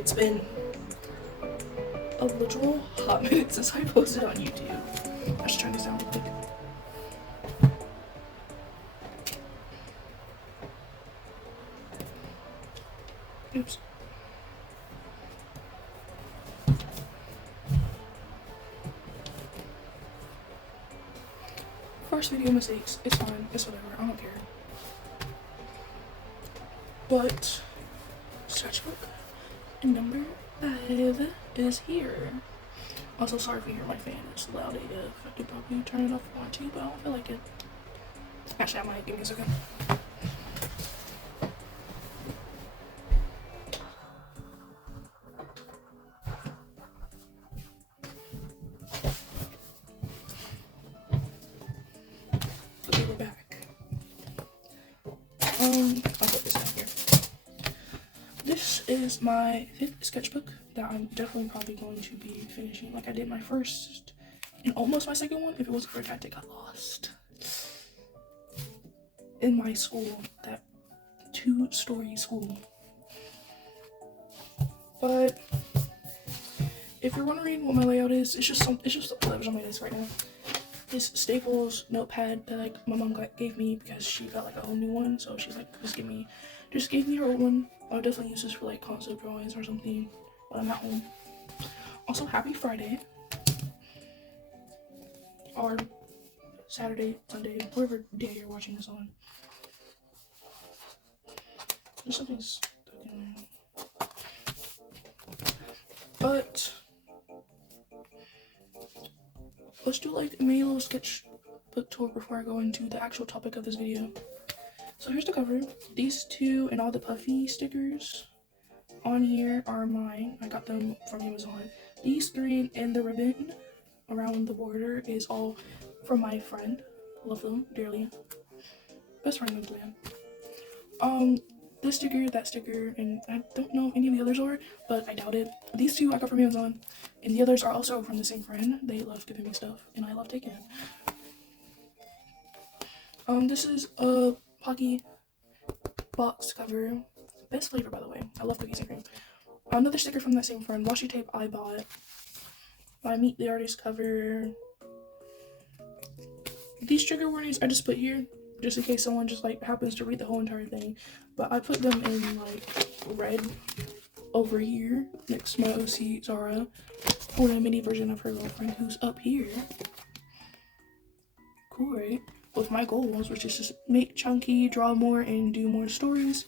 It's been a literal hot minute since I posted on YouTube. I should turn this down real quick. Oops. First video mistakes. It's fine. It's whatever. I don't care. But sketchbook number 5 is here. Also, sorry if you hear my fan. It's loud AF. I could probably turn it off if I want to, but I don't feel like it. Actually, I might. Give me a second. Okay, we're back. I'll put this down here. This is my 5th sketchbook that I'm definitely probably going to be finishing. Like I did my first and almost my second one if it wasn't for a fact it got lost in my school, that 2-story school. But if you're wondering what my layout is, it's just that was on my desk right now. This Staples notepad that like my mom gave me because she got like a whole new one, so she's like, just gave me her old one. I'll definitely use this for like concept drawings or something when I'm at home. Also, happy Friday, or Saturday, Sunday, whatever day you're watching this on. There's something stuck in there. But let's do like a mini little sketchbook tour before I go into the actual topic of this video. So here's the cover. These 2 and all the puffy stickers on here are mine. I got them from Amazon. These 3 and the ribbon around the border is all from my friend. Love them dearly. Best friend of the man. This sticker, that sticker, and I don't know if any of the others are, but I doubt it. These 2 I got from Amazon, and the others are also from the same friend. They love giving me stuff, and I love taking it. This is a Pocky box cover. Best flavor, by the way. I love cookies and cream. Another sticker from that same friend. Washi tape I bought. My Meet the Artist cover. These trigger warnings I just put here, just in case someone just like happens to read the whole entire thing. But I put them in like red over here next to my OC Zara for a mini version of her girlfriend who's up here. Cool, right? With my goals, which is just make chunky, draw more, and do more stories.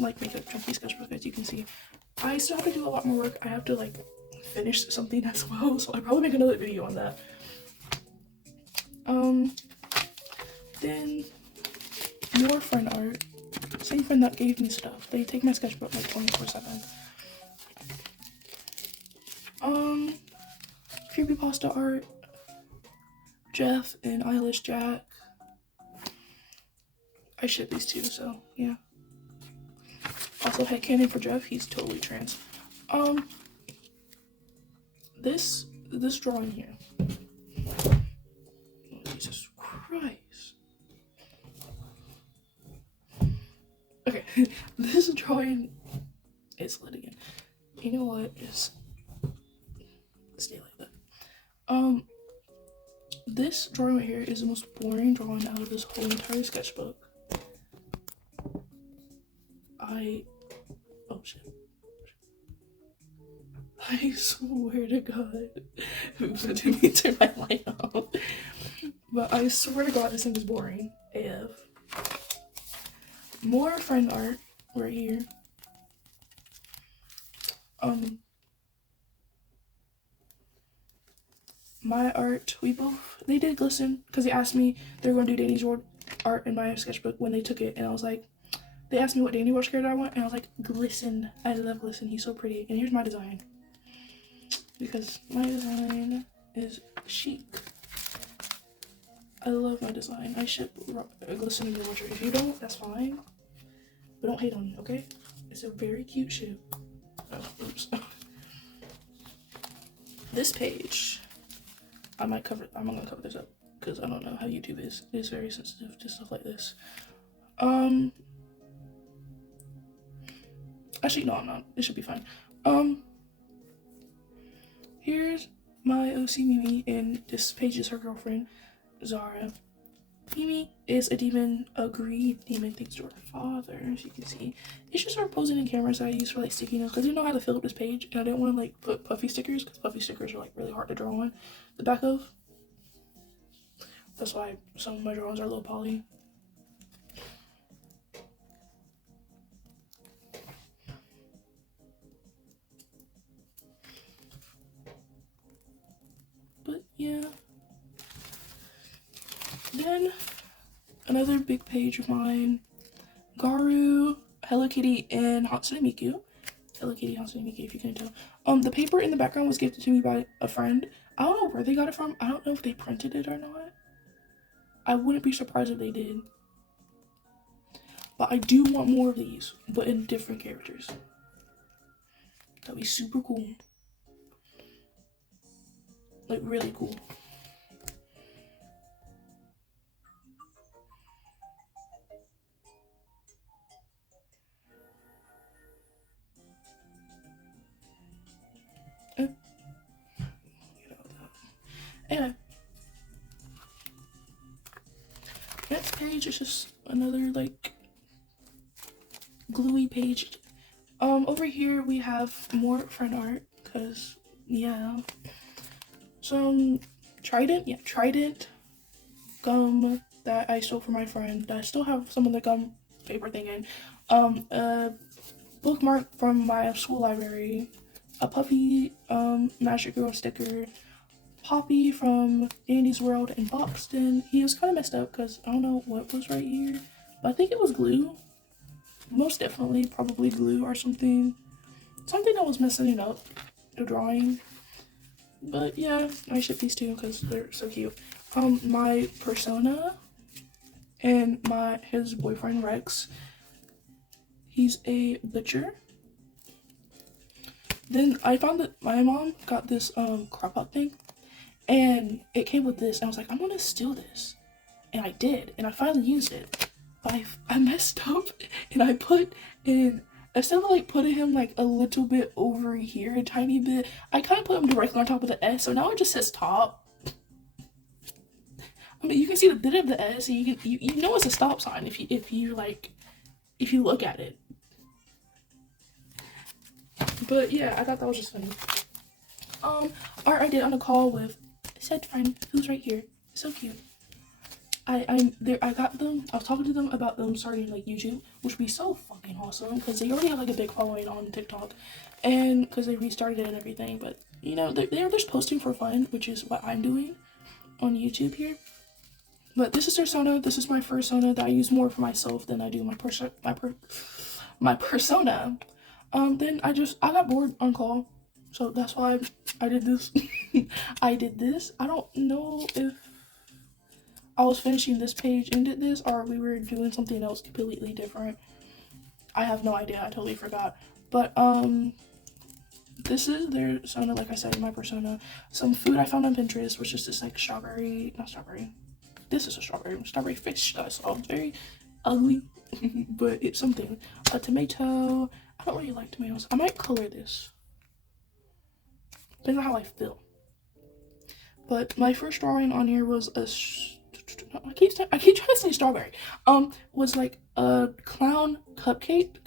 Like make a chunky sketchbook, as you can see. I still have to do a lot more work. I have to like finish something as well, so I'll probably make another video on that. Then more friend art. Same friend that gave me stuff. They take my sketchbook like 24/7. Creepypasta art. Jeff and Eyelash Jack. I ship these 2, so yeah. Also, headcanon for Jeff. He's totally trans. This drawing here. Oh, Jesus Christ. Okay, this drawing is lit again. You know what? Just stay like that. This drawing right here is the most boring drawing out of this whole entire sketchbook. Oh shit. I swear to God. Oops, I didn't mean to turn my light off. But I swear to God, this thing is boring AF. More friend art right here. My art, they did glisten because they asked me they were going to do Danny's World art in my sketchbook when they took it, and I was like, they asked me what Danny World character I want, and I was like, glisten. I love glisten. He's so pretty. And here's my design, because my design is chic. I love my design. I ship glisten in your watcher. If you don't, that's fine, but don't hate on me, okay? It's a very cute ship. Oh, oops. This page, I'm gonna cover this up because I don't know how YouTube is. It's very sensitive to stuff like this. Actually, no, I'm not. It should be fine. Here's my OC Mimi, and this page is her girlfriend, Zara. Mimi is a demon, a greed demon thanks to her father, as you can see. It's just her posing in cameras that I use for like sticky notes, because I didn't know how to fill up this page, and I didn't want to like put puffy stickers, because puffy stickers are like really hard to draw on the back of. That's why some of my drawings are low poly. But yeah. Then another big page of mine, Garu, Hello Kitty, and Hatsune Miku. Hello Kitty, Hatsune Miku, if you couldn't tell. The paper in the background was gifted to me by a friend. I don't know where they got it from. I don't know if they printed it or not. I wouldn't be surprised if they did. But I do want more of these, but in different characters. That'd be super cool. Like, really cool. Anyway. Next page is just another, like, gluey page. Over here we have more friend art, because, yeah. Some Trident gum that I stole from my friend, that I still have some of the gum paper thing in. A bookmark from my school library, a Puffy, Magic Girl sticker, Poppy from Andy's World in Boxton. He was kind of messed up, because I don't know what was right here, but I think it was glue. Most definitely, probably glue or something. Something that was messing up the drawing. But yeah, I ship these two because they're so cute. My Persona and his boyfriend Rex. He's a butcher. Then I found that my mom got this crop out thing, and it came with this, and I was like, I'm gonna steal this, and I did, and I finally used it. But I messed up, and I put in, instead of like putting him like a little bit over here, a tiny bit, I kind of put him directly on top of the S, so now it just says top. I mean, you can see the bit of the S, and you know it's a stop sign if you look at it. But yeah, I thought that was just funny. Art I did on a call with said friend who's right here. So cute. I got them. I was talking to them about them starting like YouTube, which would be so fucking awesome because they already have like a big following on TikTok, and because they restarted it and everything. But you know they're just posting for fun, which is what I'm doing on YouTube here. But this is their persona. This is my persona that I use more for myself than I do my persona. Then I got bored on call, so that's why I did this. I did this. I don't know if I was finishing this page and did this, or we were doing something else completely different. I have no idea. I totally forgot. But this is their persona, like I said, my persona. Some food I found on Pinterest, which is this like not strawberry. This is a strawberry fish that I saw. Very ugly, but it's something. A tomato. I don't really like tomatoes. I might color this. Depends on how I feel. But my first drawing on here was I keep trying to say strawberry. Was like a clown cupcake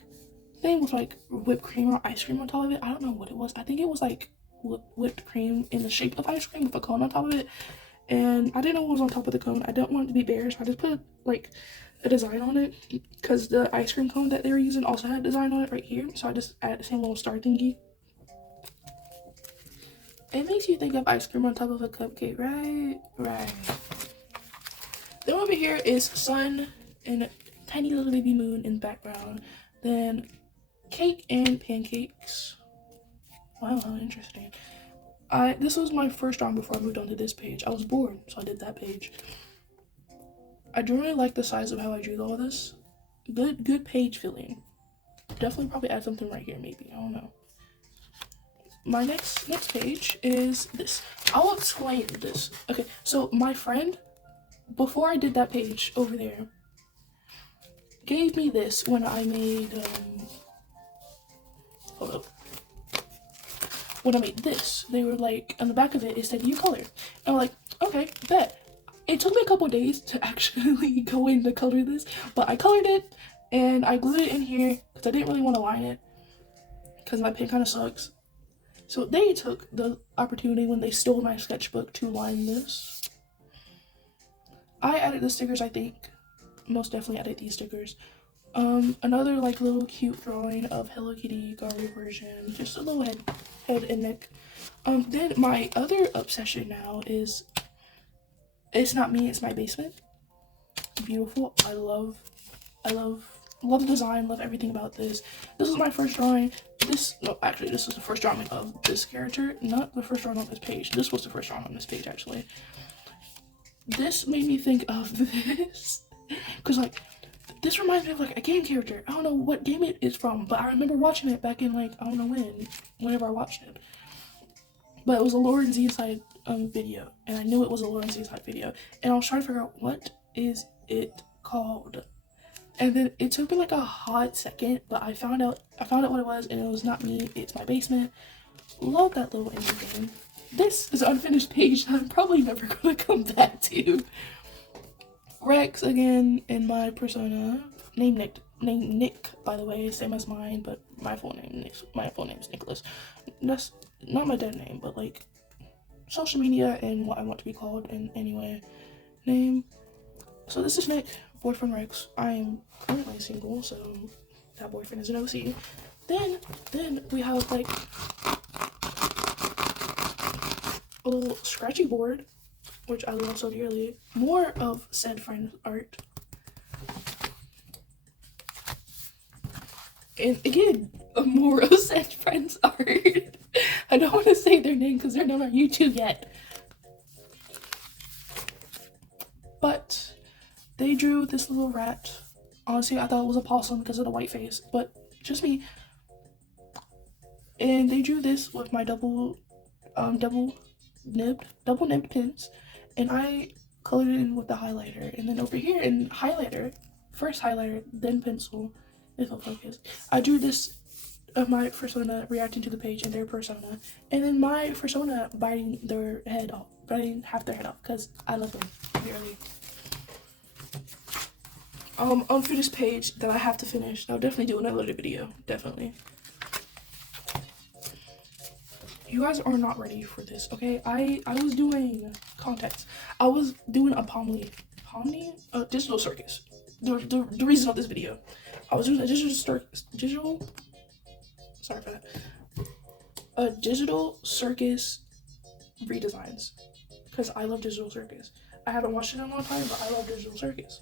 thing with like whipped cream or ice cream on top of it. I don't know what it was. I think it was like whipped cream in the shape of ice cream with a cone on top of it. And I didn't know what was on top of the cone. I don't want it to be bare, so I just put like a design on it because the ice cream cone that they were using also had a design on it right here. So I just added the same little star thingy. It makes you think of ice cream on top of a cupcake, right? Right. Then over here is sun and a tiny little baby moon in the background. Then cake and pancakes. Wow, interesting. This was my first drawing before I moved on to this page. I was bored, so I did that page. I don't really like the size of how I drew all this. Good page filling. Definitely probably add something right here, maybe. I don't know. My next page is this. I'll explain this. Okay, so my friend, before I did that page over there, gave me this when I made hold up. When I made this, they were like, on the back of it, it said, you color. And I'm like, okay, bet. It took me a couple days to actually go in to color this, but I colored it, and I glued it in here, because I didn't really want to line it, because my pen kind of sucks. So they took the opportunity when they stole my sketchbook to line this. I added the stickers, I think. Most definitely added these stickers. Another like little cute drawing of Hello Kitty Garu version, just a little head and neck. Then my other obsession now is, it's not me, it's my basement. Beautiful. I love the design, love everything about this. This was my first drawing. This was the first drawing of this character, not the first drawing on this page. This was the first drawing on this page, actually. This made me think of this, because like, this reminds me of like a game character. I don't know what game it is from, but I remember watching it back in like, I don't know whenever I watched it. But it was a Lore and Z-Side video, and I knew it was a Lore and Z-Side video, and I was trying to figure out what is it called. And then it took me like a hot second, but I found out what it was, and it was not me, it's my basement. Love that little indie game. This is an unfinished page that I'm probably never gonna come back to. Rex again in my persona. Name Nick, by the way, same as mine, but my full name is Nicholas. That's not my dead name, but like social media and what I want to be called in anyway. Name. So this is Nick, boyfriend Rex. I am currently single, so that boyfriend is an OC. Then we have like a little scratchy board, which I love so dearly. More of said friend art. And again, more of said friend's art. I don't want to say their name because they're not on YouTube yet. But they drew this little rat. Honestly, I thought it was a possum because of the white face, but just me. And they drew this with my double nibbed pens, and I colored it in with the highlighter. And then over here in highlighter, first highlighter, then pencil, if I'll focus, I drew this of my persona reacting to the page and their persona, and then my persona biting half their head off because I love them dearly. Unfinished page that I have to finish. I'll definitely do another video, definitely. You guys are not ready for this, okay? I was doing context. I was doing a digital circus. The reason of this video. I was doing a digital circus redesigns. Because I love digital circus. I haven't watched it in a long time, but I love digital circus.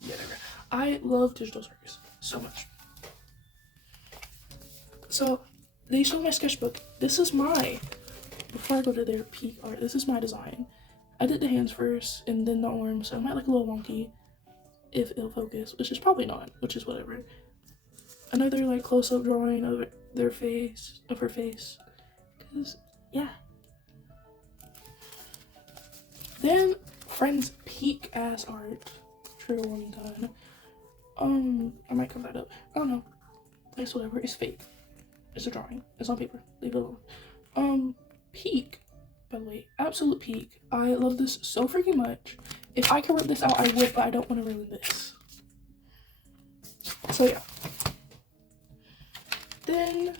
Yeah, there we go. I love digital circus so much. So they showed my sketchbook. This is before I go to their peak art, this is my design. I did the hands first and then the arms, so it might look a little wonky if it'll focus, which is probably not, which is whatever. Another like close-up drawing of her face, because yeah. Then friend's peak ass art. Trigger warning time. I might cover that up. I don't know. It's whatever. It's fake. It's a drawing. It's on paper. Leave it alone. Peak. By the way, absolute peak. I love this so freaking much. If I could rip this out, I would, but I don't want to ruin this. So yeah. Then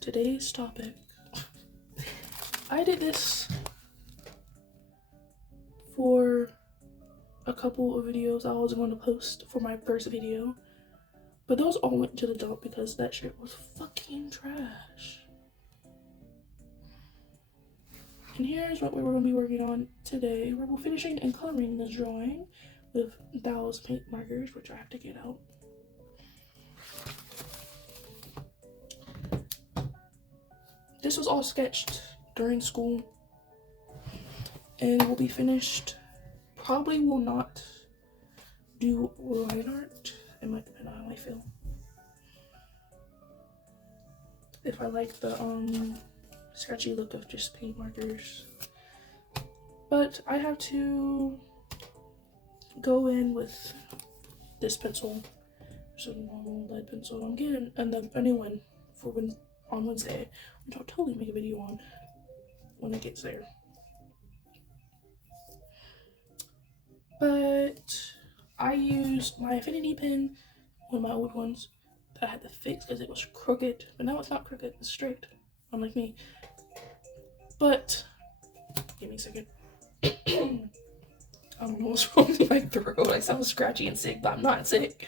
today's topic. I did this for a couple of videos I was going to post for my first video, but those all went to the dump because that shit was fucking trash. And here's what we were going to be working on today. We're finishing and coloring this drawing with those paint markers, which I have to get out. This was all sketched during school and will be finished. Probably will not do line art. It might depend on how I feel. If I like the sketchy look of just paint markers. But I have to go in with this pencil. It's a normal lead pencil. I'm getting a new one for on Wednesday, which I'll totally make a video on when it gets there. But I used my affinity pen, one of my old ones that I had to fix because it was crooked. But now it's not crooked, it's straight, unlike me. But, give me a second. I don't know what's wrong with my throat. I sound scratchy and sick, but I'm not sick.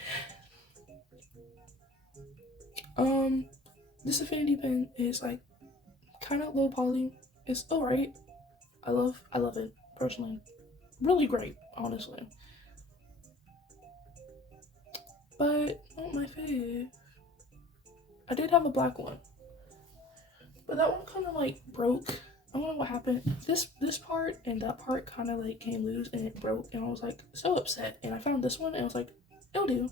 This affinity pen is like kind of low poly. It's alright. I love it personally. Really great, honestly. But not my fave. I did have a black one, but that one kind of like broke. I don't know what happened. This part and that part kind of like came loose and it broke, and I was like so upset. And I found this one and I was like, it'll do.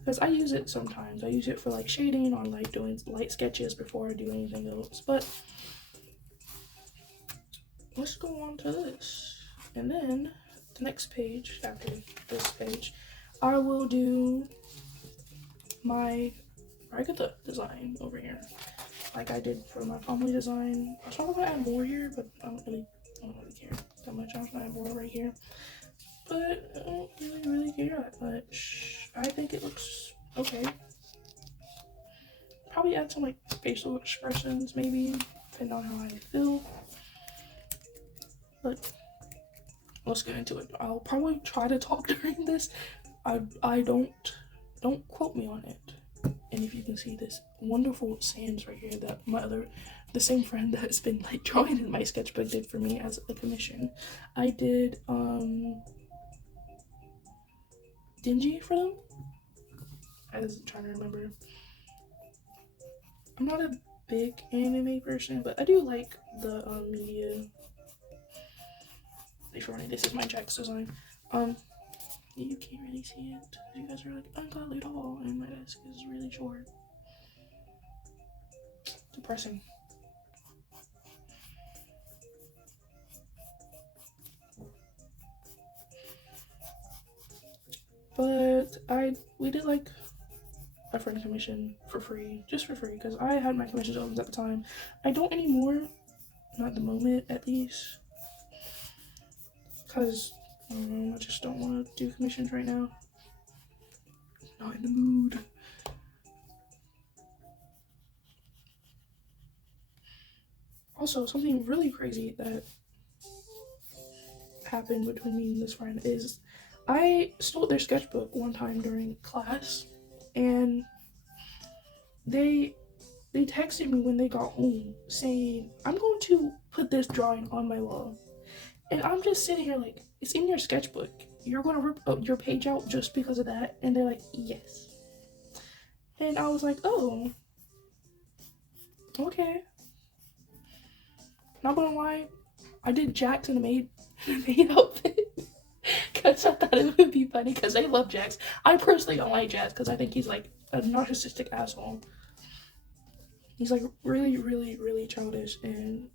Because I use it sometimes. I use it for like shading on like doing light sketches before I do anything else. But let's go on to this. And then the next page, after this page, I will do my Agatha design over here. Like I did for my family design. I was probably gonna add more here, but I don't really care that much. I'm just gonna add more right here. But I don't really care that much. I think it looks okay. Probably add some like facial expressions, maybe, depending on how I feel. But let's get into it. I'll probably try to talk during this. I don't quote me on it. And if you can see this wonderful sands right here that the same friend that has been like drawing in my sketchbook did for me as a commission. I did Dingy for them. I was trying to remember. I'm not a big anime person, but I do like the media. This is my Jack's design. You can't really see it. You guys are like ungodly tall, and my desk is really short. Depressing. But we did like a friend commission for free, just for free, because I had my commissions open at the time. I don't anymore, not at the moment at least, because I just don't want to do commissions right now. Not in the mood. Also, something really crazy that happened between me and this friend is I stole their sketchbook one time during class, and they texted me when they got home saying, I'm going to put this drawing on my wall. And I'm just sitting here like, it's in your sketchbook. You're going to rip your page out just because of that? And they're like, yes. And I was like, oh, okay. Not gonna lie, I did Jax in a maid outfit. Because I thought it would be funny because they love Jax. I personally don't like Jax because I think he's like a narcissistic asshole. He's like really, really, really childish, and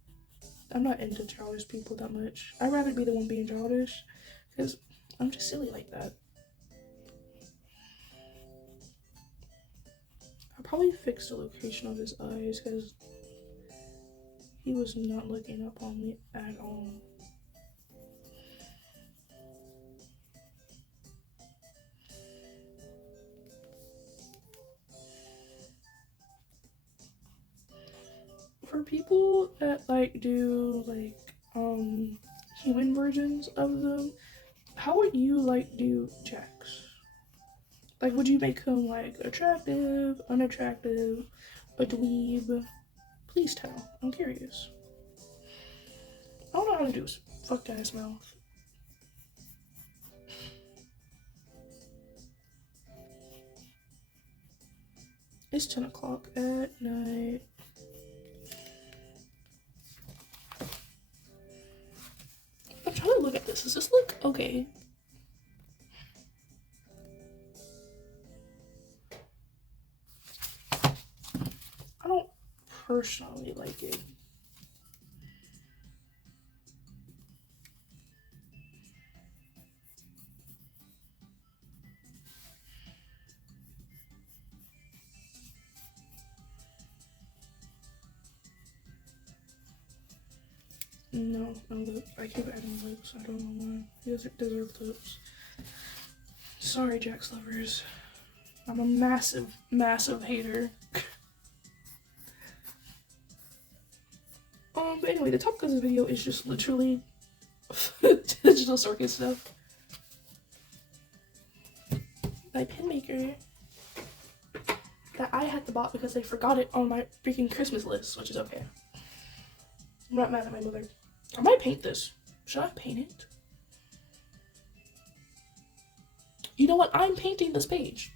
I'm not into childish people that much. I'd rather be the one being childish because I'm just silly like that. I'll probably fix the location of his eyes because he was not looking up on me at all. For people that like do like human versions of them, how would you like do Jax? Like, would you make him like attractive, unattractive, a dweeb? Please tell. I'm curious. I don't know how to do his fuck guy's mouth. It's 10 o'clock at night. I'm trying to look at this. Does this look okay? I don't personally like it. No, I keep adding lips. I don't know why. He doesn't deserve lips. Sorry, Jax lovers. I'm a massive, massive hater. But anyway, the topic of this video is just literally digital circuit stuff. My pen maker that I had to buy because they forgot it on my freaking Christmas list, which is okay. I'm not mad at my mother. I might paint this. Should I paint it? You know what? I'm painting this page.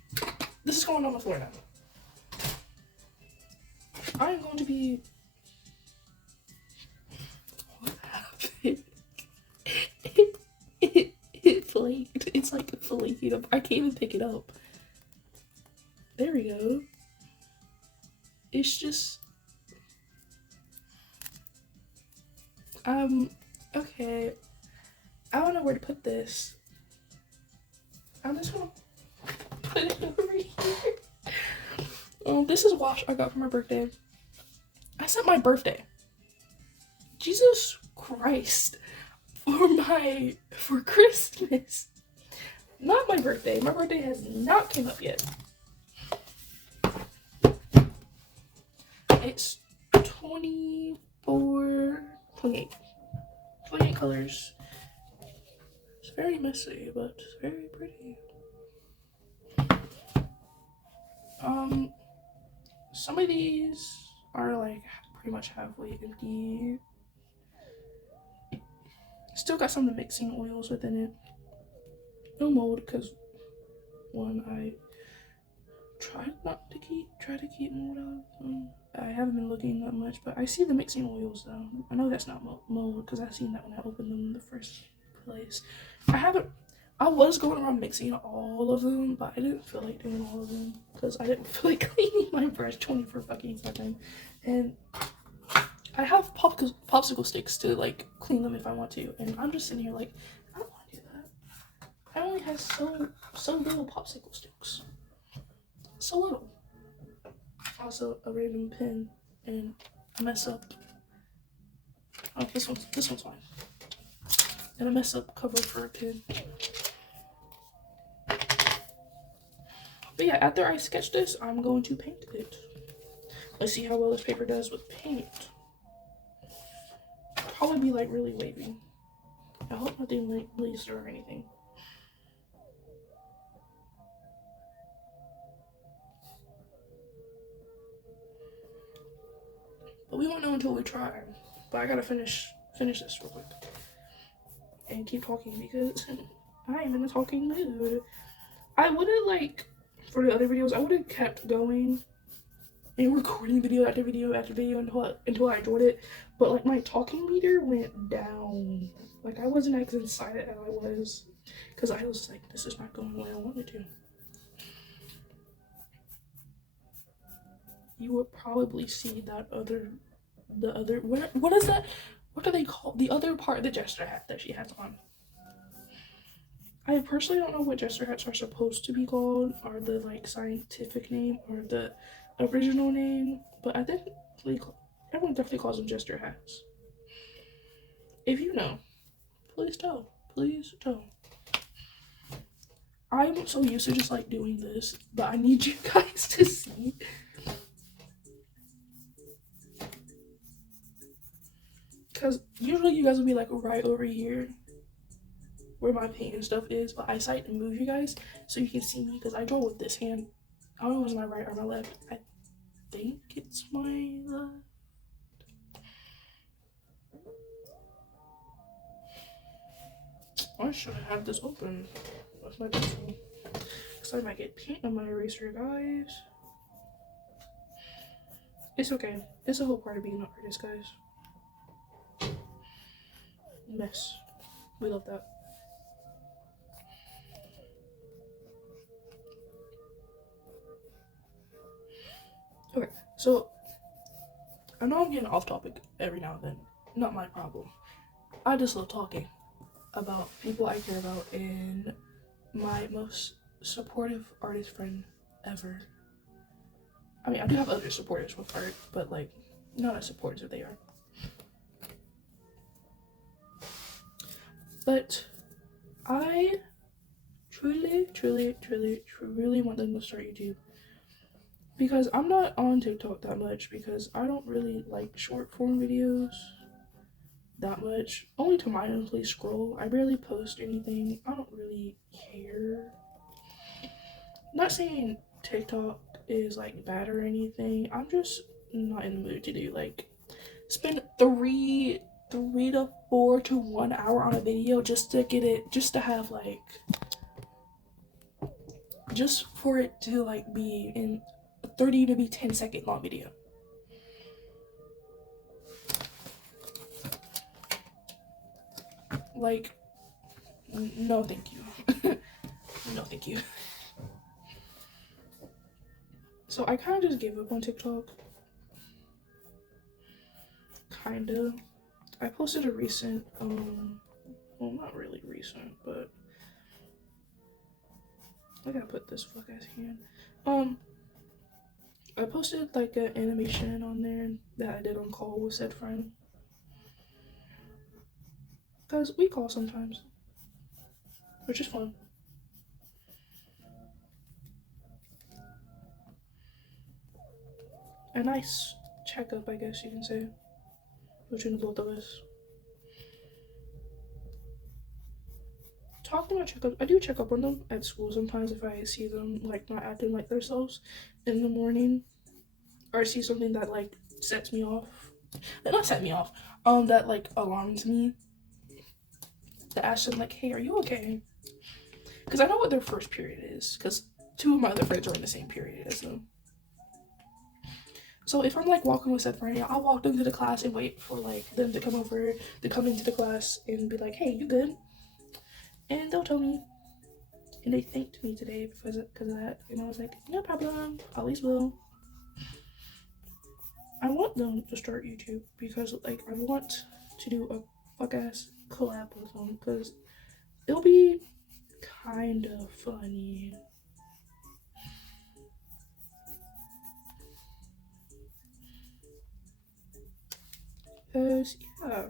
This is going on the floor now. I'm going to be... What happened? It flaked. It's like flaking up. I can't even pick it up. There we go. It's just... Okay. I don't know where to put this. I'm just gonna put it over here. This is wash I got for my birthday. I sent my birthday. Jesus Christ. For Christmas. Not my birthday. My birthday has not came up yet. It's 28 colors. It's very messy, but it's very pretty. Some of these are like pretty much halfway empty. Still got some of the mixing oils within it. No mold, because one, I try to keep mold out. I haven't been looking that much, but I see the mixing oils though. I know that's not mold because I seen that when I opened them in the first place. I was going around mixing all of them, but I didn't feel like doing all of them because I didn't feel like cleaning my brush 24/7. And I have popsicle sticks to like clean them if I want to, and I'm just sitting here like, I don't want to do that. I only have so little popsicle sticks. So little. Also a random pen and a mess up. Oh, this one's fine. And a mess up cover for a pen. But yeah, after I sketch this, I'm going to paint it. Let's see how well this paper does with paint. Probably be like really wavy. I hope nothing like bleeds or anything. But we won't know until we try. But I gotta finish this real quick. And keep talking because I am in a talking mood. I would've like, for the other videos, I would've kept going and recording video after video after video until I enjoyed it. But like my talking meter went down. Like I wasn't as excited as I was. Because I was like, this is not going the way I wanted to. You would probably see that the other, what is that? What do they call the other part of the jester hat that she has on? I personally don't know what jester hats are supposed to be called, or the like scientific name, or the original name, but I think everyone definitely calls them jester hats. If you know, please tell. Please tell. I'm so used to just like doing this, but I need you guys to see. Because usually you guys will be like right over here where my paint and stuff is, but I decided to move you guys so you can see me because I draw with this hand. I don't know if it's my right or my left. I think it's my left. I should have had this open. That's my pencil. Because I might get paint on my eraser, guys. It's okay. It's a whole part of being an artist, guys. Mess. We love that. Okay, so I know I'm getting off topic every now and then. Not my problem. I just love talking about people I care about and my most supportive artist friend ever. I mean, I do have other supporters with art, but like not as supportive as they are. But I truly want them to start YouTube. Because I'm not on TikTok that much because I don't really like short form videos that much. Only to mindlessly scroll. I barely post anything. I don't really care. Not saying TikTok is like bad or anything. I'm just not in the mood to do like spend three to 4 to 1 hour on a video just to get it, just to have like, just for it to like be in 30 to be 10-second long video. Like, no thank you. No thank you. So I kind of just gave up on TikTok. Kind of. I posted a recent, well, not really recent, but I gotta put this fuck ass hand. I posted like an animation on there that I did on call with said friend. Cause we call sometimes, which is fun. A nice checkup, I guess you can say, between the both of us. Talking about checkups, I do check up on them at school sometimes if I see them like not acting like themselves in the morning, or I see something that like sets me off. Not set me off. That like alarms me. To ask them like, hey, are you okay? Because I know what their first period is. Because 2 of my other friends are in the same period as them. So if I'm like walking with said friend, I'll walk them to the class and wait for like them to come over, to come into the class and be like, hey, you good? And they'll tell me. And they thanked me today because of that. And I was like, no problem, always will. I want them to start YouTube because like I want to do a fuck ass collab with them because it'll be kind of funny. Cause yeah.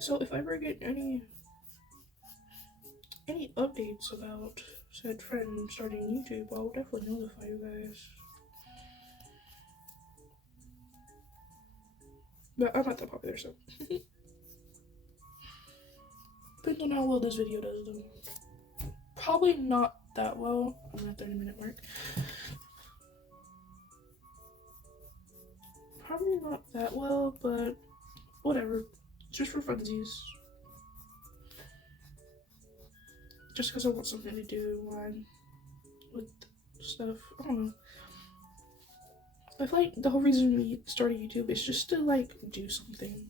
So if I ever get any updates about said friend starting YouTube, I'll definitely notify you guys. But I'm not that popular, so. Depends on how well this video does, though. Probably not that well. I'm at 30-minute mark. Probably not that well, but whatever. Just for funsies. Just because I want something to do with stuff. I don't know. I feel like the whole reason we started YouTube is just to like do something.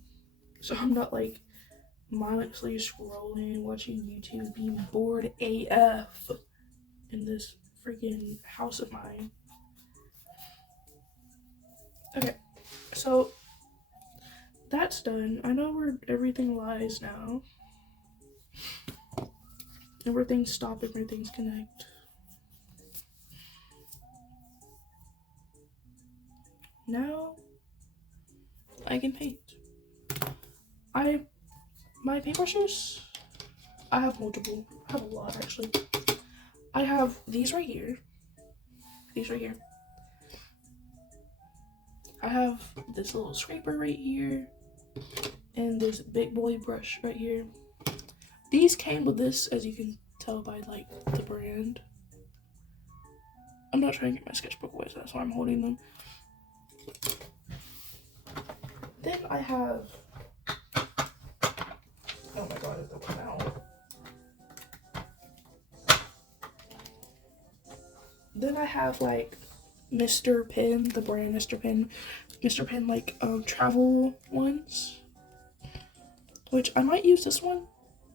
So I'm not like mindlessly scrolling, watching YouTube, being bored AF in this freaking house of mine. Okay, so that's done. I know where everything lies now. Everything's stop, everything's connect. Now I can paint. My paintbrushes, I have multiple. I have a lot actually. I have these right here. These right here. I have this little scraper right here. And this big boy brush right here. These came with this, as you can tell by like the brand. I'm not trying to get my sketchbook away, so that's why I'm holding them. Then I have, oh my god, it'll come out. Then I have like Mr. Pen, the brand Mr. Pen like travel ones, which I might use this one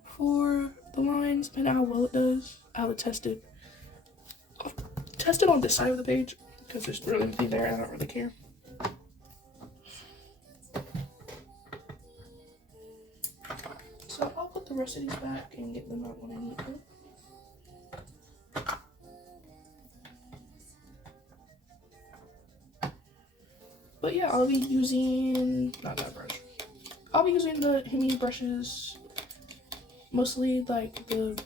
for the lines, depending on how well it does. I have it tested. I'll test it on this side of the page because there's really nothing there. I don't really care. So I'll put the rest of these back and get them out when I need them. But yeah, I'll be using, not that brush. I'll be using the Hemi brushes, mostly like the,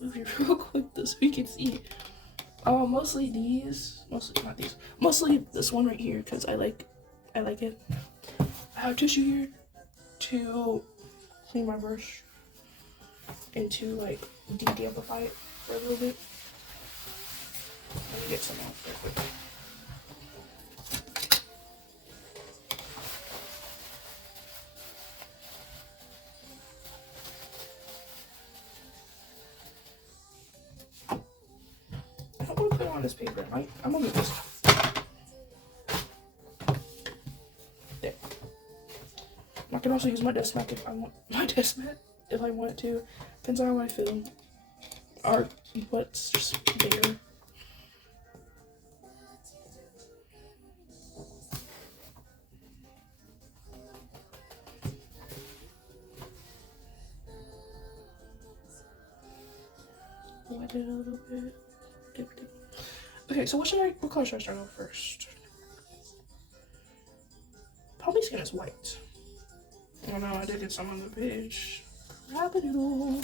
move here real quick so you can see. Mostly mostly this one right here because I like it. I have tissue here to clean my brush and to like de-amplify it for a little bit. Let me get some off real quick. I'm gonna put it on this paper. I'm gonna move this. There. I can also use my desk mat if I want if I want to. Depends on how I feel. Or what's just there. Wet it a little bit. Dip, dip. Okay, so what color should I start off first? Probably skin is white. Oh no, I did get some on the page. Crap it all.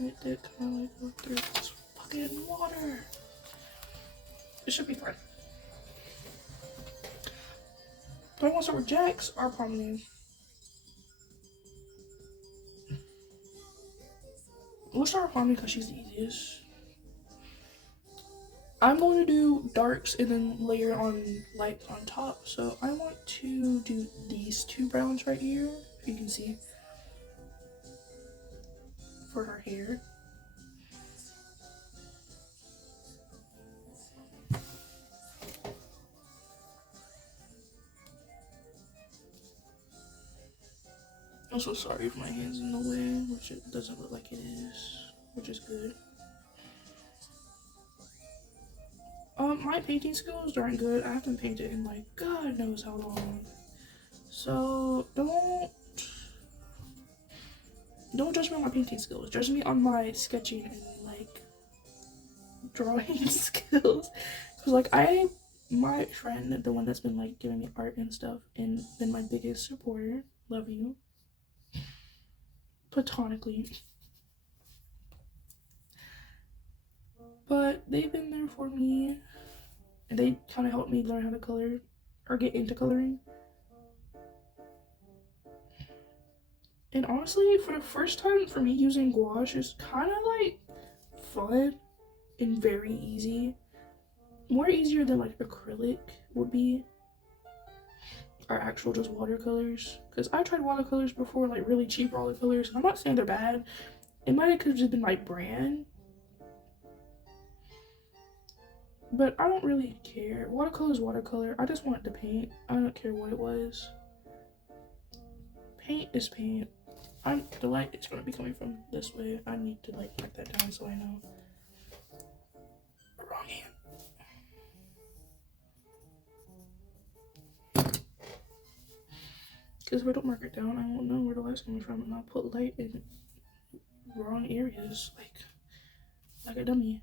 It did kind of like go through this fucking water. It should be fine. Do I want to start with Jax or Pomni? We'll start with Pomni because she's the easiest. I'm going to do darks and then layer on lights on top. So I want to do these two browns right here, if you can see, for her hair. I'm so sorry if my hand's in the way, which it doesn't look like it is, which is good. My painting skills aren't good. I haven't painted in like God knows how long. So don't judge me on my painting skills. Judge me on my sketching and like drawing skills. Cause like my friend, the one that's been like giving me art and stuff and been my biggest supporter, love you. Platonically. But they've been there for me and they kind of helped me learn how to color or get into coloring. And honestly, for the first time for me, using gouache is kind of like fun and very easy. More easier than like acrylic would be, or actual just watercolors. Because I tried watercolors before, like really cheap watercolors. I'm not saying they're bad. It might have just been my brand. But I don't really care. Watercolor is watercolor. I just want to paint. I don't care what it was. Paint is paint. The light is going to be coming from this way. I need to like write that down so I know. Wrong hand. Because if I don't mark it down, I won't know where the light's coming from, and I'll put light in wrong areas, like a dummy.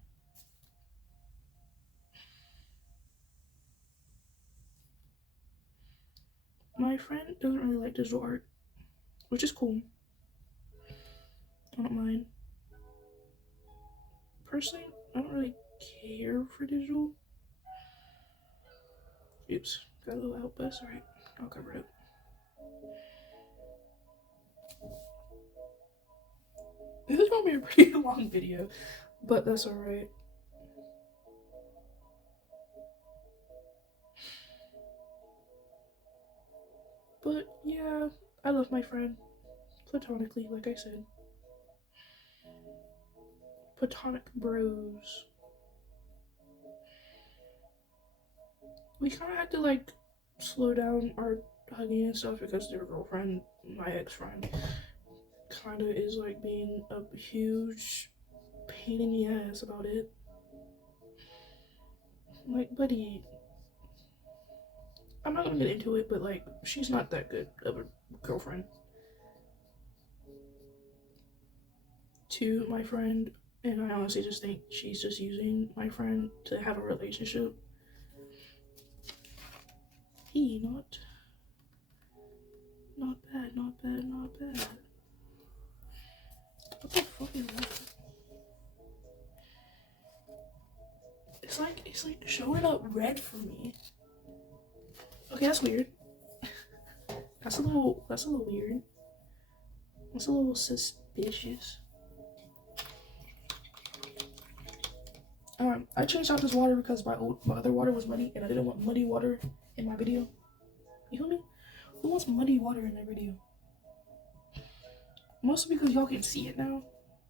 My friend doesn't really like digital art, which is cool. I don't mind. Personally, I don't really care for digital. Oops, got a little outburst. Alright, I'll cover it up. This is gonna be a pretty long video, but that's alright. But yeah, I love my friend. Platonically, like I said. Platonic bros. We kind of had to like slow down our hugging and stuff because their girlfriend, my ex-friend, kind of is like being a huge pain in the ass about it. Like, buddy, I'm not gonna get into it, but like, she's not that good of a girlfriend to my friend, and I honestly just think she's just using my friend to have a relationship. T, not bad, not bad, not bad. What the fuck is that? It's like showing up red for me. Okay, that's weird. That's a little weird. That's a little suspicious. I changed out this water because my other water was muddy and I didn't want muddy water in my video. You feel me? Who wants muddy water in their video? Mostly because y'all can see it now.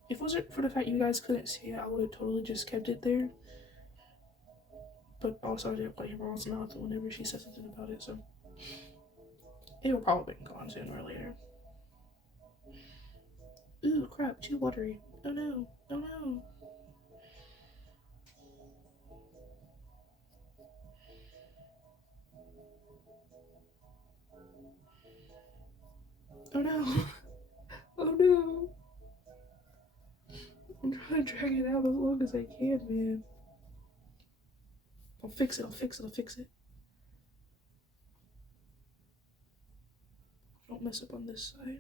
If it wasn't for the fact you guys couldn't see it, I would have totally just kept it there. But also I didn't play your mom's mouth whenever she said something about it, so it will probably be gone sooner or later. Ooh, crap, too watery. Oh no, oh no. Oh no. Oh no. I'm trying to drag it out as long as I can, man. I'll fix it, I'll fix it, I'll fix it. Don't mess up on this side.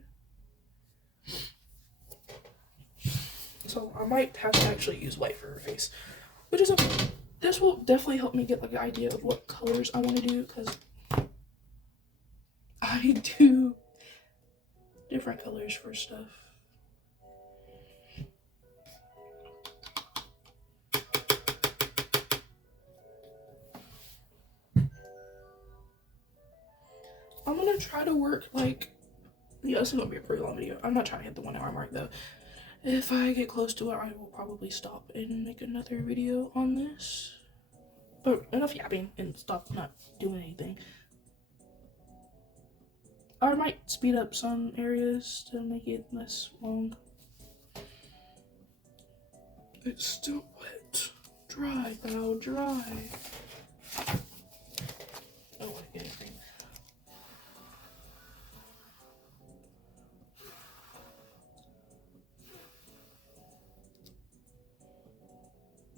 So I might have to actually use white for her face, which is okay. This will definitely help me get like an idea of what colors I want to do, because I do different colors for stuff. I'm gonna try to work like, yeah, this is gonna be a pretty long video. I'm not trying to hit the 1 hour mark though. If I get close to it, I will probably stop and make another video on this. But enough yapping and stop not doing anything. I might speed up some areas to make it less long. It's still wet. Dry, pal, dry. Oh, I get it.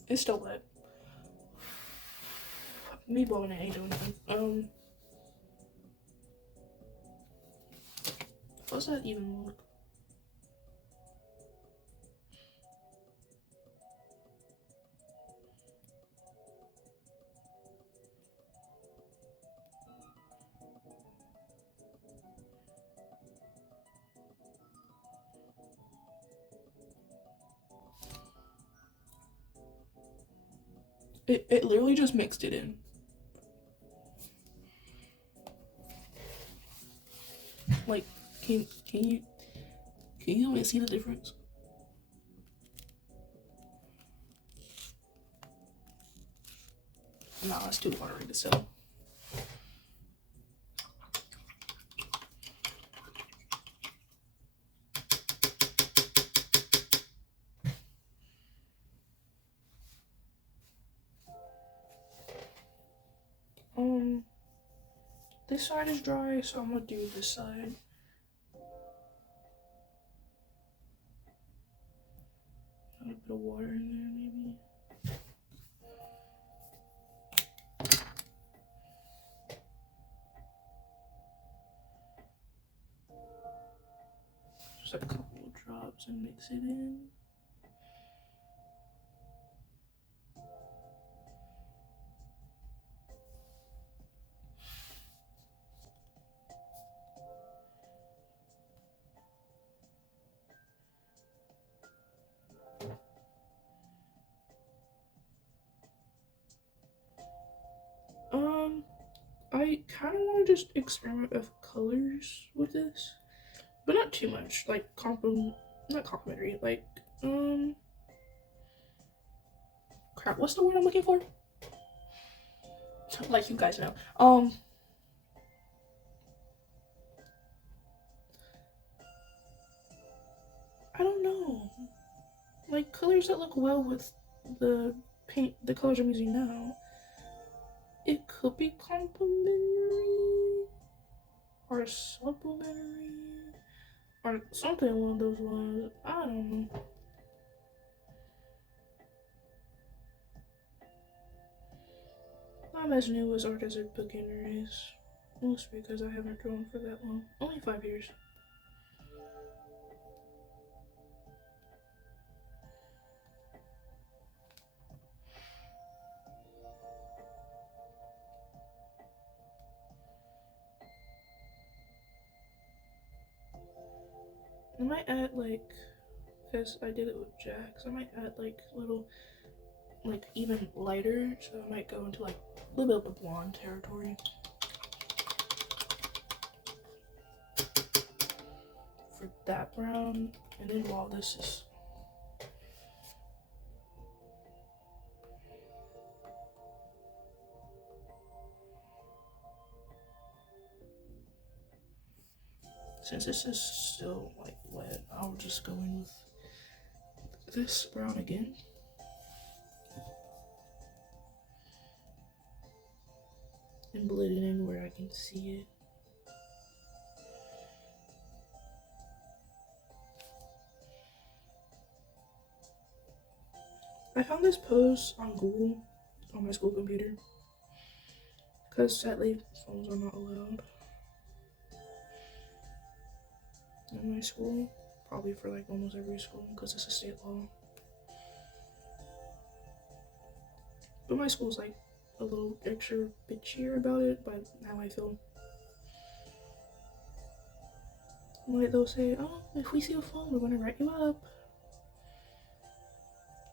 It's still wet. Me blowing it ain't doing nothing. What's that even look? It literally just mixed it in. Like, can you even see the difference? Nah, it's too watery to sell. This side is dry, so I'm gonna do this side. A little bit of water in there, maybe. Just a couple of drops and mix it in. I kind of want to just experiment with colors with this, but not too much. Like not complimentary. Like crap. What's the word I'm looking for? Like you guys know. I don't know. Like colors that look well with the paint, the colors I'm using now. It could be complementary or supplementary or something along those lines. I don't know. I'm as new as art as a beginner is. Mostly because I haven't drawn for that long. Only 5 years. I might add like, because I did it with Jax, I might add like little, like even lighter, so I might go into like a little bit of the blonde territory. For that brown, and then while this is since this is still like wet, I'll just go in with this brown again. And blend it in where I can see it. I found this post on Google, on my school computer, because sadly phones are not allowed in my school, probably for like almost every school because it's a state law. But my school's like a little extra bitchier about it, but now I feel like they'll say, oh, if we see a phone, we're gonna write you up.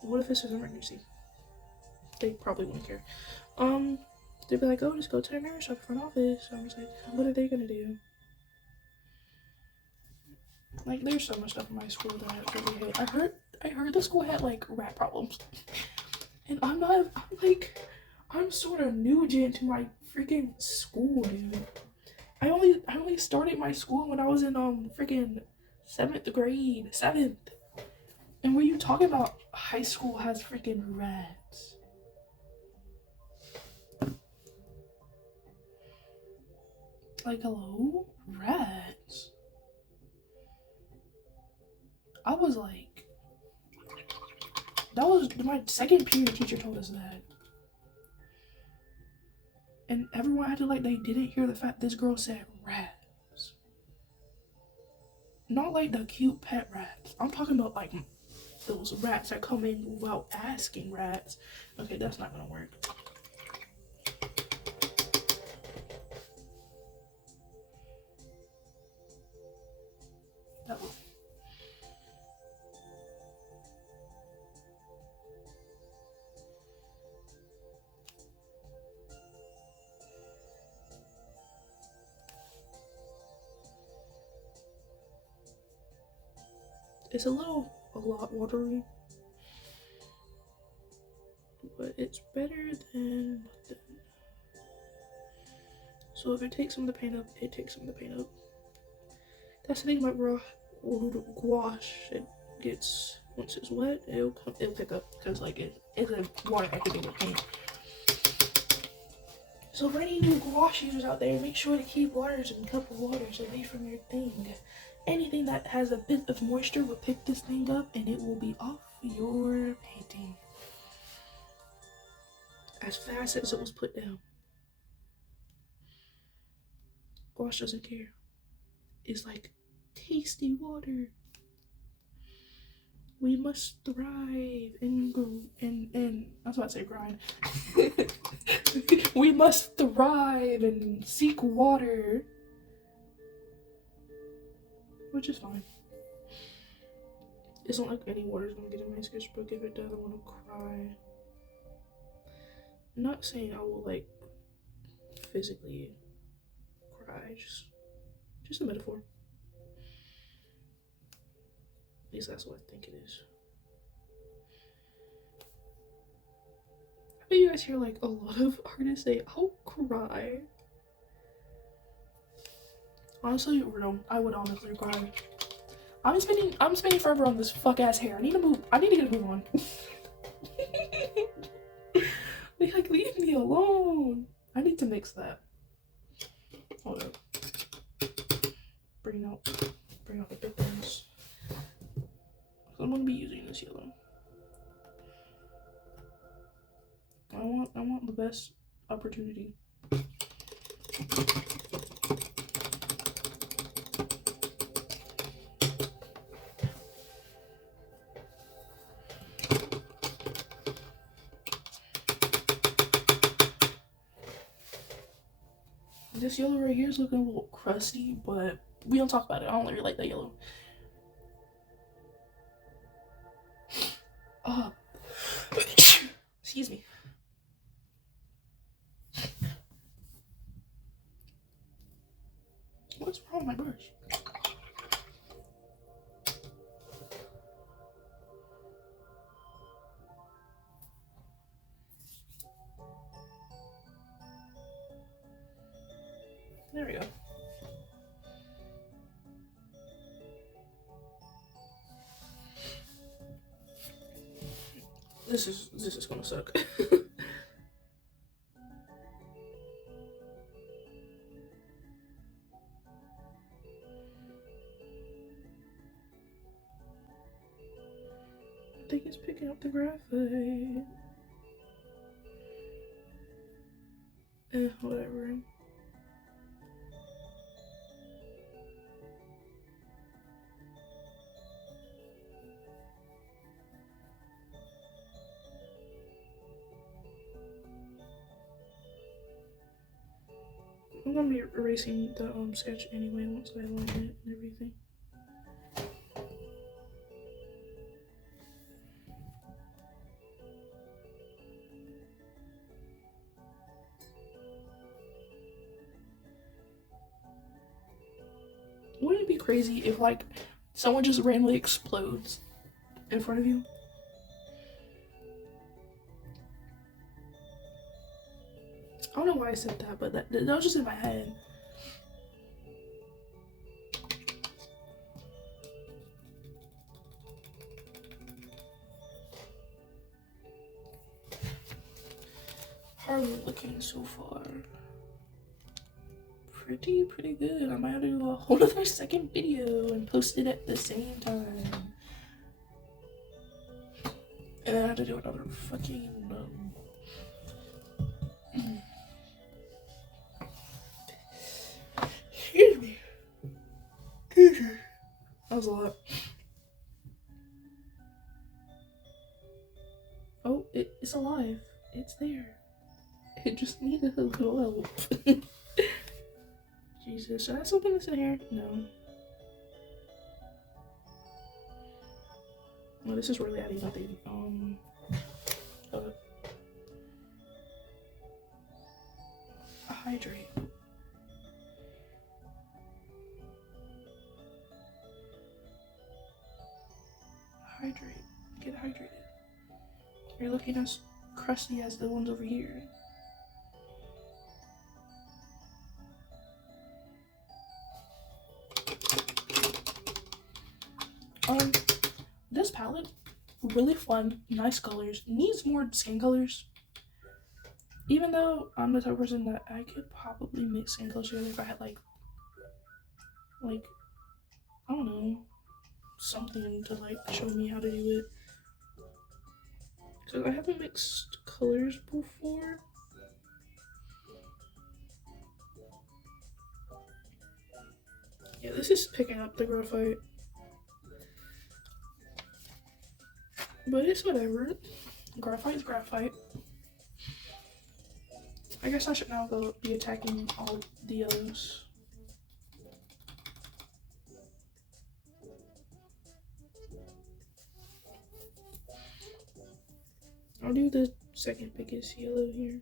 What if this is an emergency? They probably wouldn't care. They'd be like, oh, just go to the nurse at the front office. I was like, what are they gonna do? Like, there's so much stuff in my school that I really hate. I heard the school had like rat problems, and I'm sort of new gen to my freaking school, dude. I only started my school when I was in freaking 7th grade, 7th. And what are you talking about? High school has freaking rats. Like, hello? Rats? I was like, that was my second period teacher told us that. And everyone acted like they didn't hear the fact this girl said rats. Not like the cute pet rats. I'm talking about like those rats that come in without asking rats. Okay, that's not gonna work. That was. It's a lot watery, but it's better than nothing. So if it takes some of the paint up, it takes some of the paint up. That's the thing about raw gouache. It gets, once it's wet, it'll pick up because like it's a water activated paint. So for any new gouache users out there, make sure to keep waters and cup of waters away from your thing. Anything that has a bit of moisture will pick this thing up and it will be off your painting as fast as it was put down. Gouache doesn't care. It's like tasty water. We must thrive and I was about to say grind. We must thrive and seek water. Which is fine. It's not like any water's gonna get in my sketchbook. If it does, I wanna cry. I'm not saying I will like physically cry, just a metaphor. At least that's what I think it is. I bet you guys hear like a lot of artists say, I'll cry. Honestly, I would honestly cry. I'm spending forever on this fuck ass hair. I need to get a move on. Like, leave me alone. I need to mix that. Hold up. Bring out the big ones. I'm gonna be using this yellow. I want the best opportunity. This yellow right here is looking a little crusty, but we don't talk about it. I don't really like that yellow. Excuse me. What's wrong with my brush? There we go. This is gonna suck. I think it's picking up the graphite. Whatever. I'm gonna be erasing the sketch anyway once I line it and everything. Wouldn't it be crazy if like someone just randomly explodes in front of you? I don't know why I said that, but that was just in my head. How are we looking so far? Pretty good. I might have to do a whole other second video and post it at the same time. And then I have to do another fucking excuse me. That was a lot. Oh, it's alive. It's there. It just needed a little help. Jesus, should I have open this in here? No. Well, this is really adding nothing. Hydrate. Hydrate. Get hydrated. You're looking as crusty as the ones over here. This palette, really fun, nice colors, needs more skin colors. Even though I'm the type of person that I could probably mix skin colors together if I had like, I don't know, something to like show me how to do it. Because I haven't mixed colors before. Yeah, this is picking up the graphite. But it's whatever. Graphite is graphite. I guess I should now go be attacking all the yellows. I'll do the second biggest yellow here.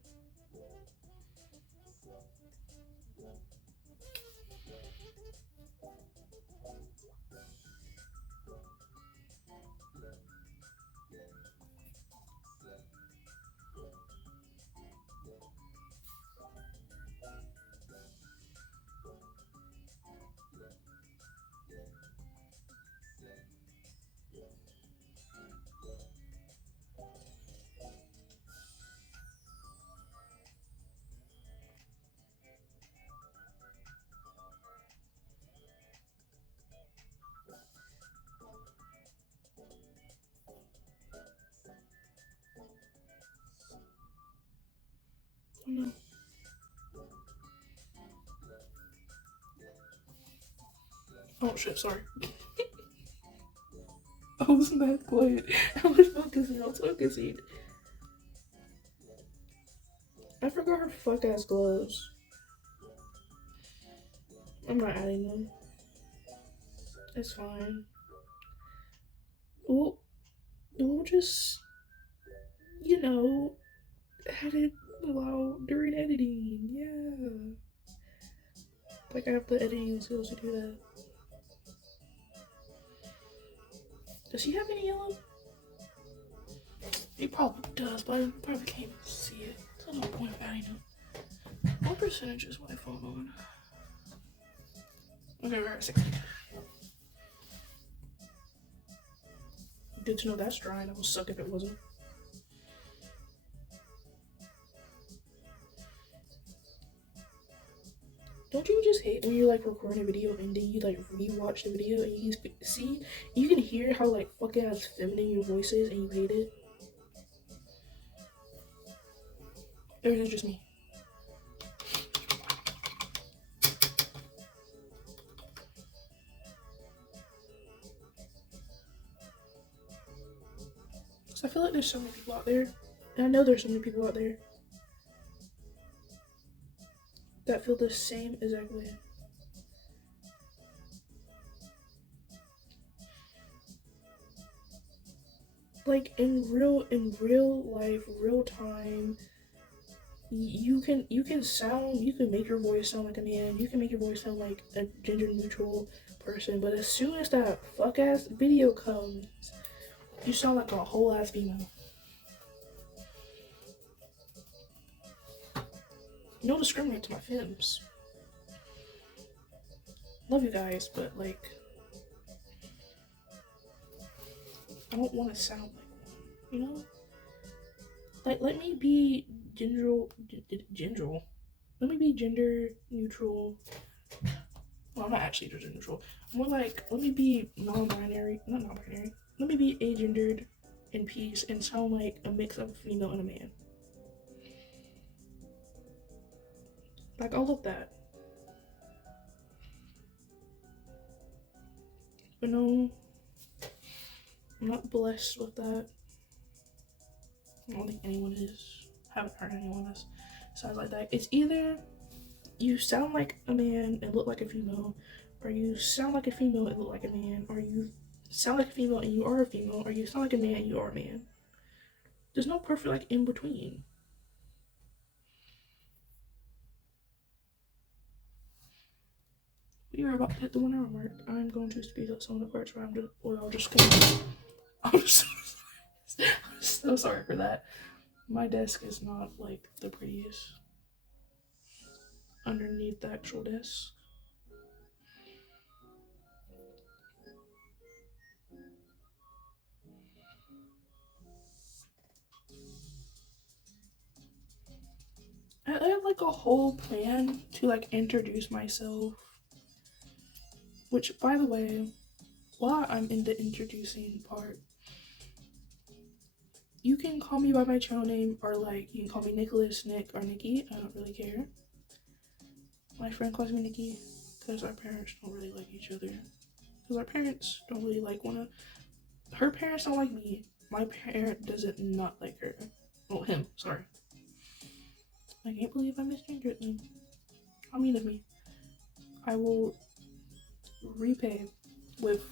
No. Oh shit, sorry. I was not quiet. I was focusing. I forgot her fuck ass gloves. I'm not adding them. It's fine. We'll just, you know, add it while during editing. Yeah. Like I have the editing skills to do that. Does he have any yellow? He probably does, but I probably can't see it. There's no point of adding him. What percentage is my phone on? Okay, we're at 60. Good to know that's dry. That would suck if it wasn't. Don't you just hate when you're like recording a video and then you like rewatch the video and you can see, you can hear how like fucking ass feminine your voice is and you hate it? Or is it just me? So I feel like there's so many people out there, and I know there's so many people out there that feel the same exact way. Like in real life, real time, you can make your voice sound like a man, you can make your voice sound like a gender neutral person, but as soon as that fuck ass video comes, you sound like a whole ass female. No discriminate to my femmes. Love you guys, but like I don't want to sound like one, you know? Like let me be let me be gender neutral. Well, I'm not actually gender neutral. More like, let me be non-binary. Not non-binary. Let me be agendered in peace and sound like a mix of a female and a man. Like, all of that. But no, I'm not blessed with that. I don't think anyone is. Haven't heard anyone that sounds like that. It's either you sound like a man and look like a female, or you sound like a female and look like a man, or you sound like a female and you are a female, or you sound like a man and you are a man. There's no perfect like in between. We are about to hit the 1 hour mark. I'm going to speed up some of the parts where I'll just continue. I'm so sorry for that. My desk is not like the prettiest underneath the actual desk. I have like a whole plan to like introduce myself. Which, by the way, while I'm in the introducing part, you can call me by my channel name, or like you can call me Nicholas, Nick, or Nikki. I don't really care. My friend calls me Nikki because our parents don't really like each other. Because our parents don't really like her parents don't like me. My parent doesn't not like her. Well, him, sorry. I can't believe I misgendered them. How mean of me. I will repay with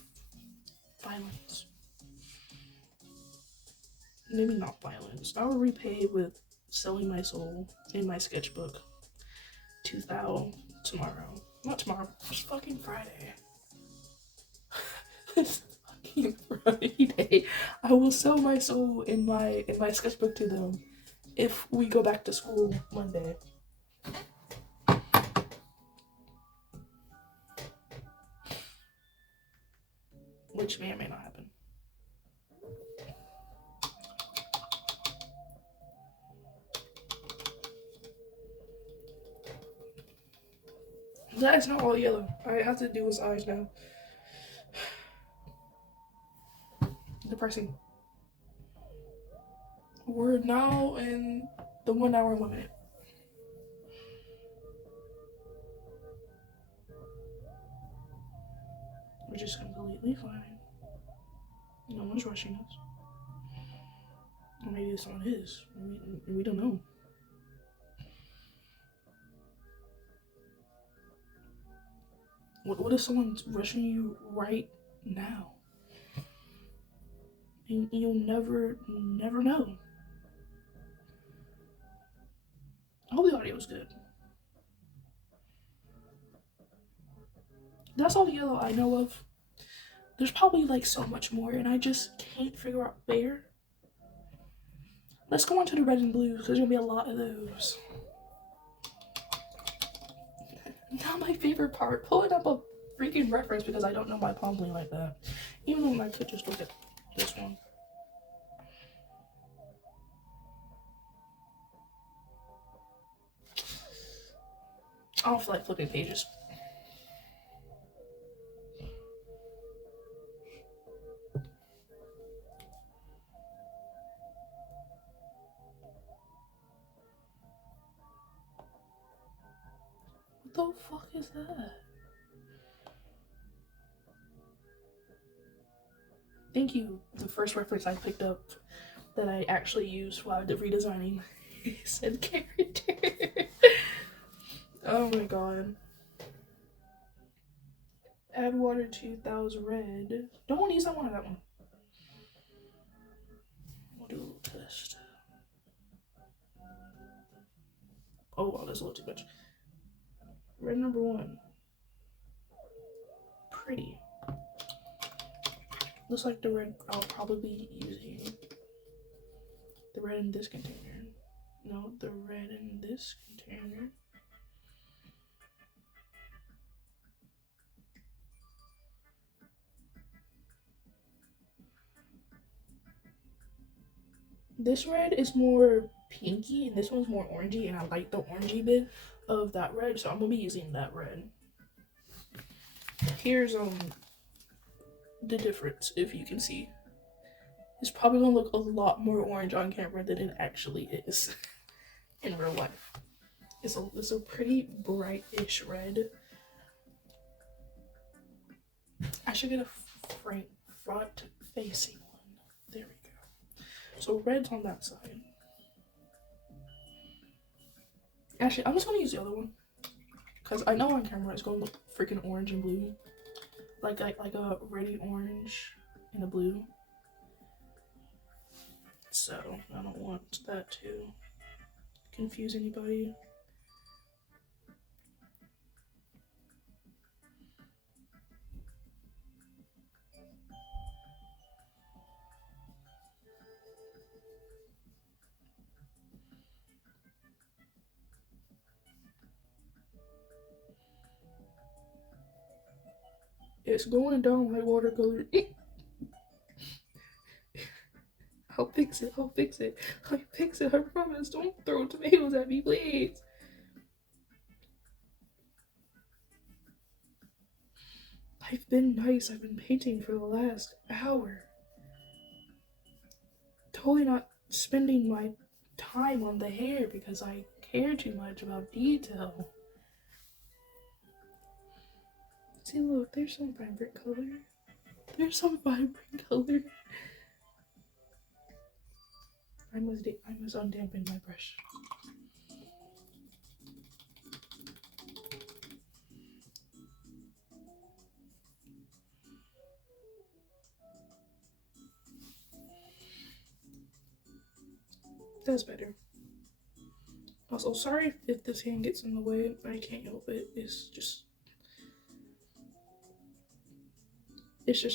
violence. Maybe not violence. I will repay with selling my soul in my sketchbook to thou tomorrow. Not tomorrow. It's fucking Friday. It's fucking Friday. I will sell my soul in my sketchbook to them if we go back to school Monday. Which may or may not happen. That is not all yellow. I have to do his eyes now. Depressing. We're now in the 1 hour limit. Which is completely fine. No one's rushing us. Or maybe someone is. We don't know. What if someone's rushing you right now? And you'll never know. I hope the audio was good. That's all the yellow I know of. There's probably like so much more, and I just can't figure out where. Let's go on to the red and blue. There's gonna be a lot of those. Now my favorite part, pulling up a freaking reference because I don't know my palm bling like that. Even though I could just look at this one. I don't feel like flipping pages. What the fuck is that? Thank you. The first reference I picked up that I actually used while redesigning said character. Oh my god. Add water to Thou's red. Don't want to use that one or that one. We'll do a little test. Oh wow, that's a little too much. Red number 1. Pretty. Looks like the red I'll probably be using. The red in this container. No, the red in this container. This red is more pinky and this one's more orangey, and I like the orangey bit of that red, so I'm gonna be using that red. Here's the difference, if you can see. It's probably gonna look a lot more orange on camera than it actually is in real life. It's a pretty bright-ish red. I should get a front-facing one. There we go. So red's on that side. Actually, I'm just gonna use the other one because I know on camera it's gonna look freaking orange and blue, like a reddy orange and a blue. So I don't want that to confuse anybody. It's going down like watercolor. I'll fix it. I'll fix it. I'll fix it. I promise. Don't throw tomatoes at me, please. I've been nice. I've been painting for the last hour. Totally not spending my time on the hair because I care too much about detail. See, look, there's some vibrant color. There's some vibrant color. I must undampen my brush. That's better. Also, sorry if this hand gets in the way. I can't help it. It's just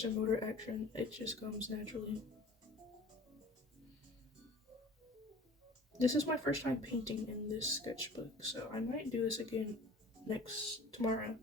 a motor action. It just comes naturally. This is my first time painting in this sketchbook, so I might do this again tomorrow.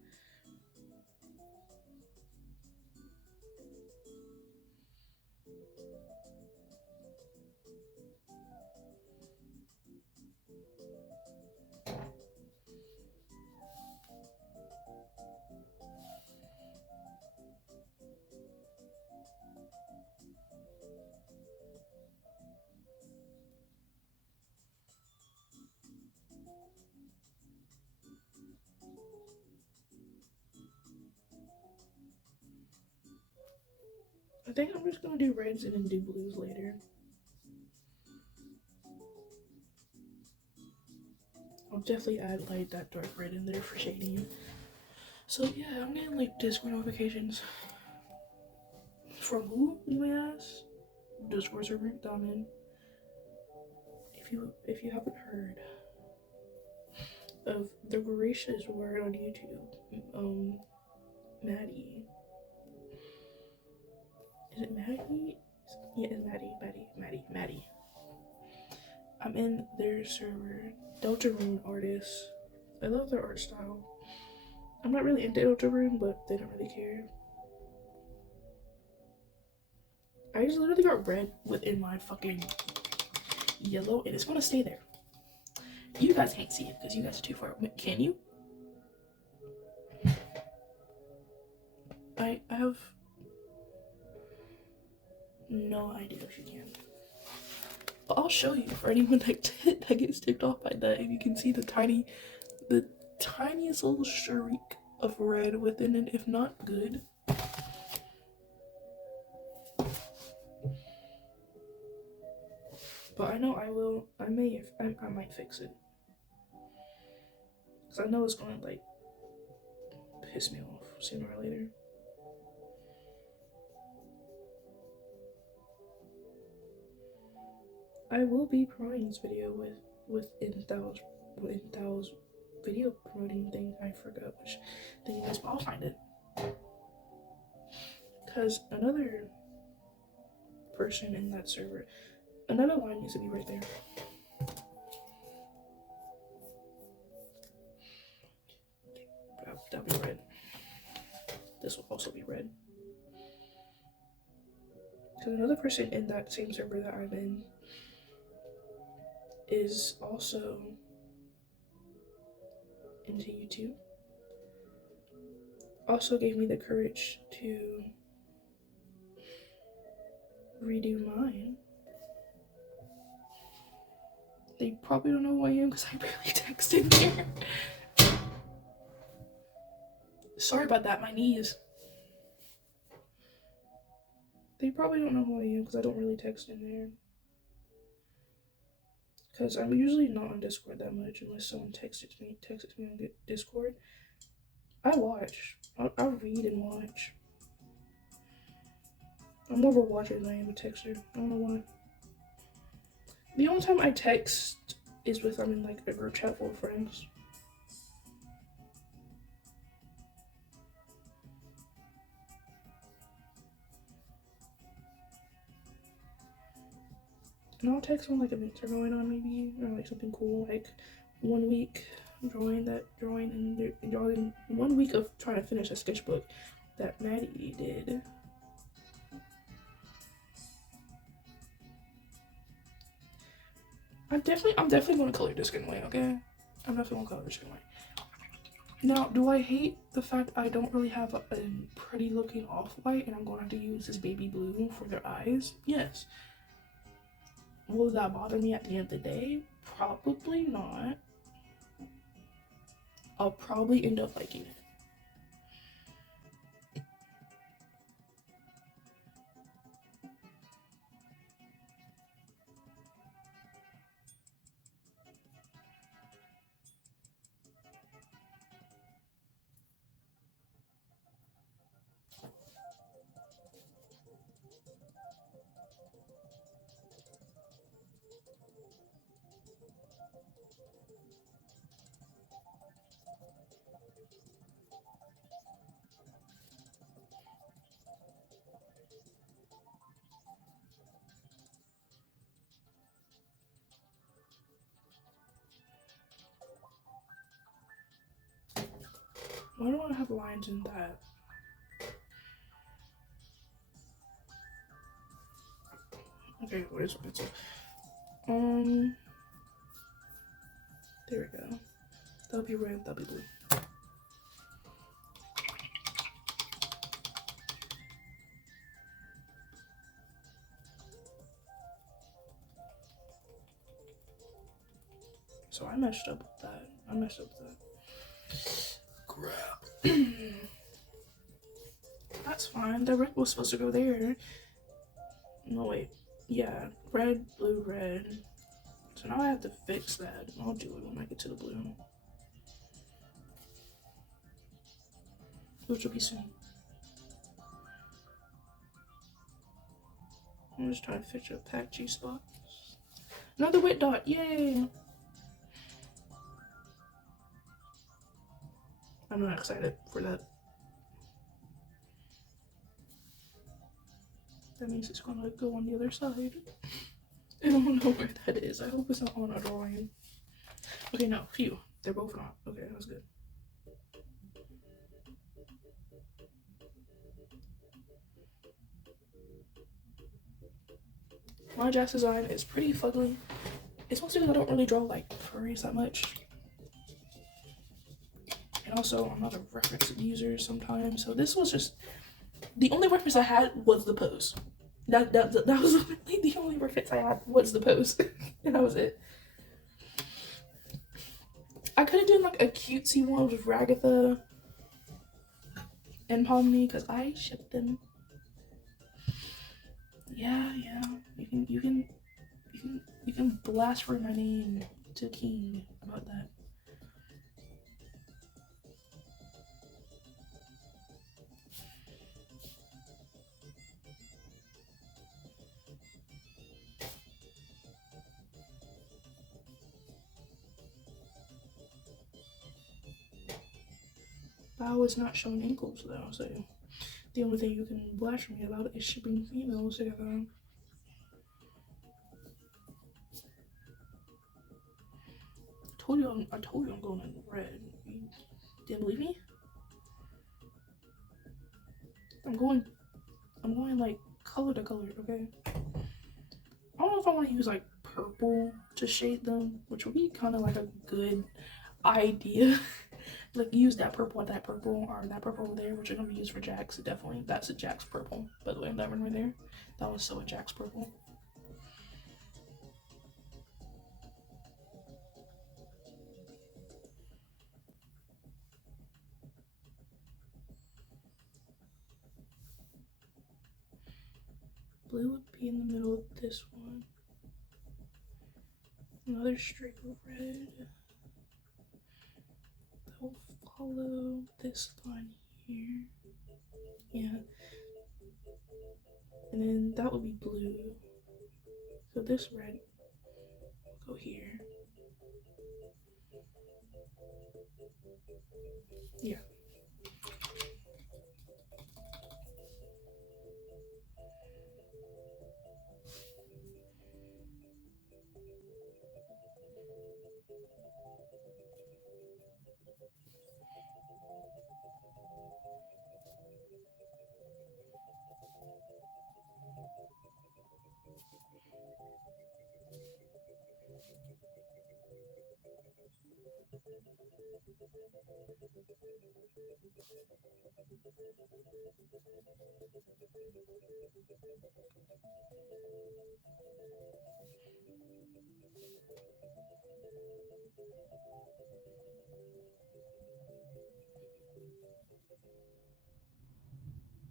I think I'm just gonna do reds and then do blues later. I'll definitely add like that dark red in there for shading. So yeah, I'm getting like Discord notifications. From who, you may ask? Discord server that I'm in. If you haven't heard of the voracious word on YouTube, Maddie. Is it Maddie? Yeah, it's Maddie. I'm in their server, Deltarune artists. I love their art style. I'm not really into Deltarune, but they don't really care. I just literally got red within my fucking yellow, and it's gonna stay there. You guys can't see it because you guys are too far. Can you? I have no idea if you can. But I'll show you for anyone that gets ticked off by that. If you can see the tiniest little streak of red within it, if not good. But I know I might fix it. Because I know it's going to, like, piss me off sooner or later. I will be promoting this video with Inthal's video promoting thing. I forgot which thing it is, but I'll find it. Because another person in that server, another line needs to be right there. That'll be red. This will also be red. Because another person in that same server that I'm in is also into YouTube. Also gave me the courage to redo mine. They probably don't know who I am because I barely texted there. Sorry about that, my knees. They probably don't know who I am because I don't really text in there. Because I'm usually not on Discord that much unless someone texts me on Discord. I watch. I'll read and watch. I'm more of a watcher than I am a texter. I don't know why. The only time I text is with I'm in like a group chat full of friends. And I'll text when like events are going on maybe, or like something cool, like 1 week drawing, and drawing 1 week of trying to finish a sketchbook that Maddie did. I'm definitely gonna color this skin white, okay? I'm definitely gonna color this skin white. Now, do I hate the fact I don't really have a pretty looking off-white and I'm going to have to use this baby blue for their eyes? Yes. Will that bother me at the end of the day? Probably not. I'll probably end up liking it. Why do I have lines in that? Okay, where's my pencil? There we go. That'll be red, that'll be blue. So I messed up with that. Crap. That's fine. The red was supposed to go there. No, wait. Yeah, red, blue, red. So now I have to fix that. I'll do it when I get to the blue. which will be soon. I'm just trying to fix a pack G spot. Another wet dot, yay! I'm not excited for that. That means it's gonna go on the other side. I don't know where that is. I hope it's not on a drawing. Okay, no, phew. They're both not. Okay, that's good. My Jack's design is pretty fugly. It's mostly because I don't really draw like furries that much. And also, I'm not a reference user sometimes. So this was just, the only reference I had was the pose. That was literally the only reference I had was the pose. And that was it. I could have done like a cutesy one with Ragatha and Pomni because I shipped them. Yeah. You can blast for my name to King about that. Bao is not showing ankles though, so the only thing you can blast me about is shipping females together. I told you I'm going in red. You didn't believe me? I'm going like color to color, okay? I don't know if I want to use like purple to shade them, which would be kind of like a good idea. Like use that purple with that purple, or that purple over there, which are gonna be used for Jax. Definitely, that's a Jax purple. By the way, that one right there, that was so a Jax purple. Blue would be in the middle of this one. Another streak of red. That will follow this line here. Yeah. And then that would be blue. So this red will go here. Yeah.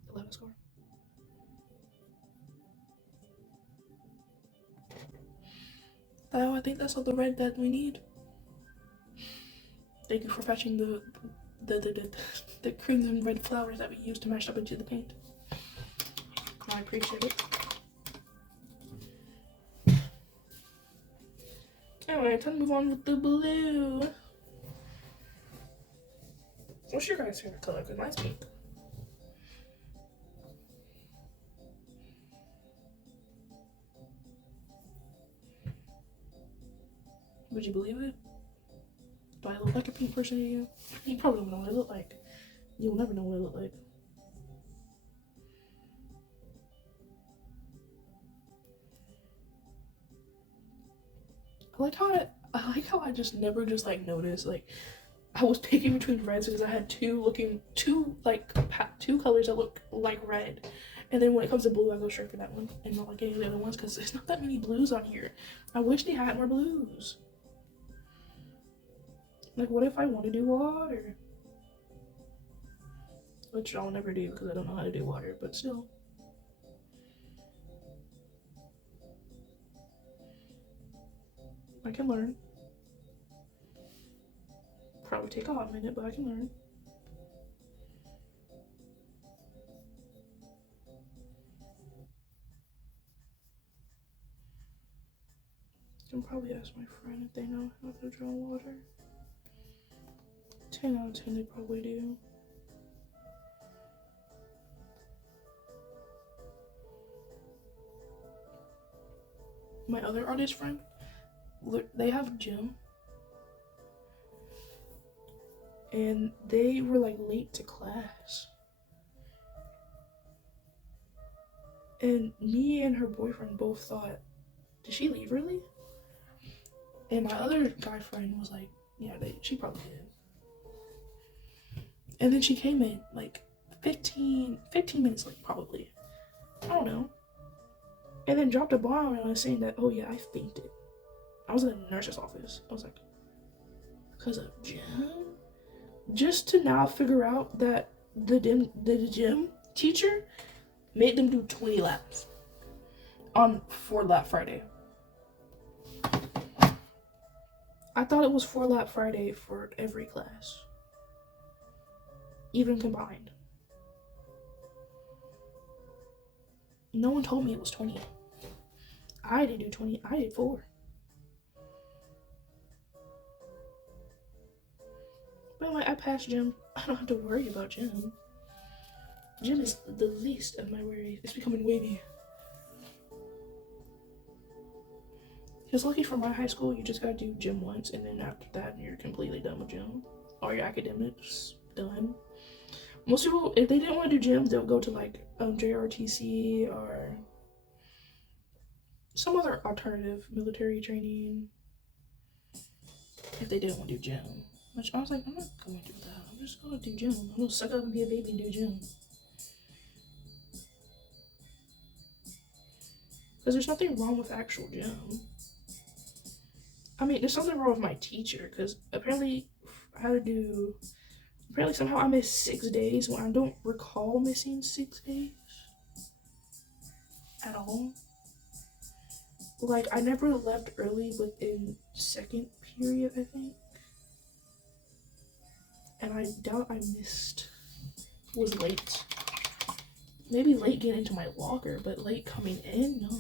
The left score. Oh, I think that's all the red that we need. Thank you for fetching the crimson red flowers that we used to mash up into the paint. I appreciate it. Anyway, time to move on with the blue. What's your guys' favorite color? Because mine's pink. Would you believe it? Do I look like a pink person to you? You probably don't know what I look like. You'll never know what I look like. I like how I just never just like noticed, like I was picking between reds because I had two colors that look like red, and then when it comes to blue I go straight for that one and not like any of the other ones because there's not that many blues on here. I wish they had more blues. Like what if I want to do water? Which I'll never do because I don't know how to do water, but still. I can learn. Probably take a hot minute, but I can learn. can probably ask my friend if they know how to draw water. 10 out of 10 they probably do. My other artist friend, they have gym. And they were like late to class. And me and her boyfriend both thought, did she leave early? And my other guy friend was like, yeah, she probably did. And then she came in like 15 minutes late, probably. I don't know. And then dropped a bomb on us saying that, oh yeah, I fainted. I was in the nurse's office. I was like, because of gym? Just to now figure out that the gym teacher made them do 20 laps on 4-lap Friday. I thought it was 4-lap Friday for every class, even combined. No one told me it was 20. I didn't do 20, I did 4. But like, I passed gym. I don't have to worry about gym. Gym is the least of my worries. It's becoming wavy. Because lucky for my high school, you just gotta do gym once, and then after that, you're completely done with gym. All your academics done. Most people, if they didn't want to do gym, they'll go to like JRTC or some other alternative military training. If they didn't want to do gym. Which I was like, I'm not going to do that. I'm just gonna do gym. I'm gonna suck up and be a baby and do gym. Because there's nothing wrong with actual gym. I mean, there's something wrong with my teacher. Because apparently somehow I missed 6 days when I don't recall missing 6 days. At all. Like, I never left early within second period, I think. And I doubt I was late. Maybe late getting into my locker, but late coming in? No.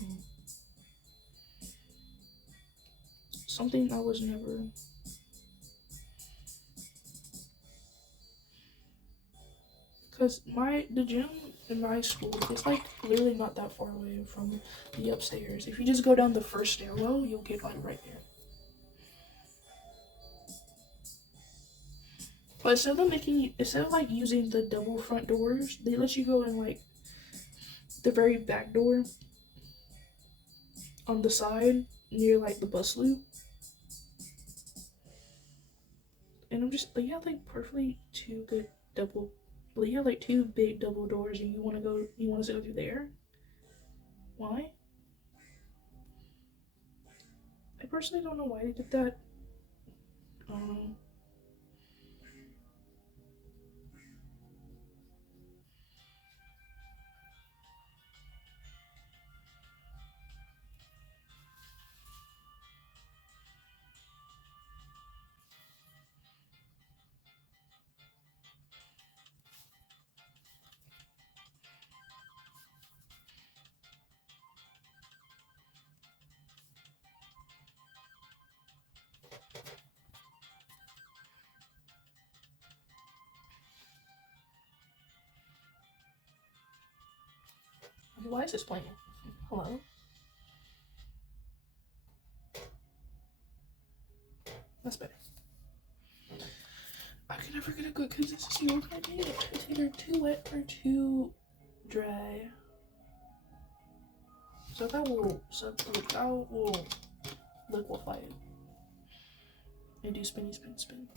Something I was never... Because the gym in my school is like literally not that far away from the upstairs. If you just go down the first stairwell, you'll get like right there. But instead of like using the double front doors, they let you go in like the very back door on the side near like the bus loop. And I'm just, they have like perfectly two big double doors, and you want us to go through there? Why? I personally don't know why they did that. Why is this playing? Hello? That's better. I can never get a good consistency on my paint. It's either too wet or too dry. So that will liquefy it. And do spinny spin spin.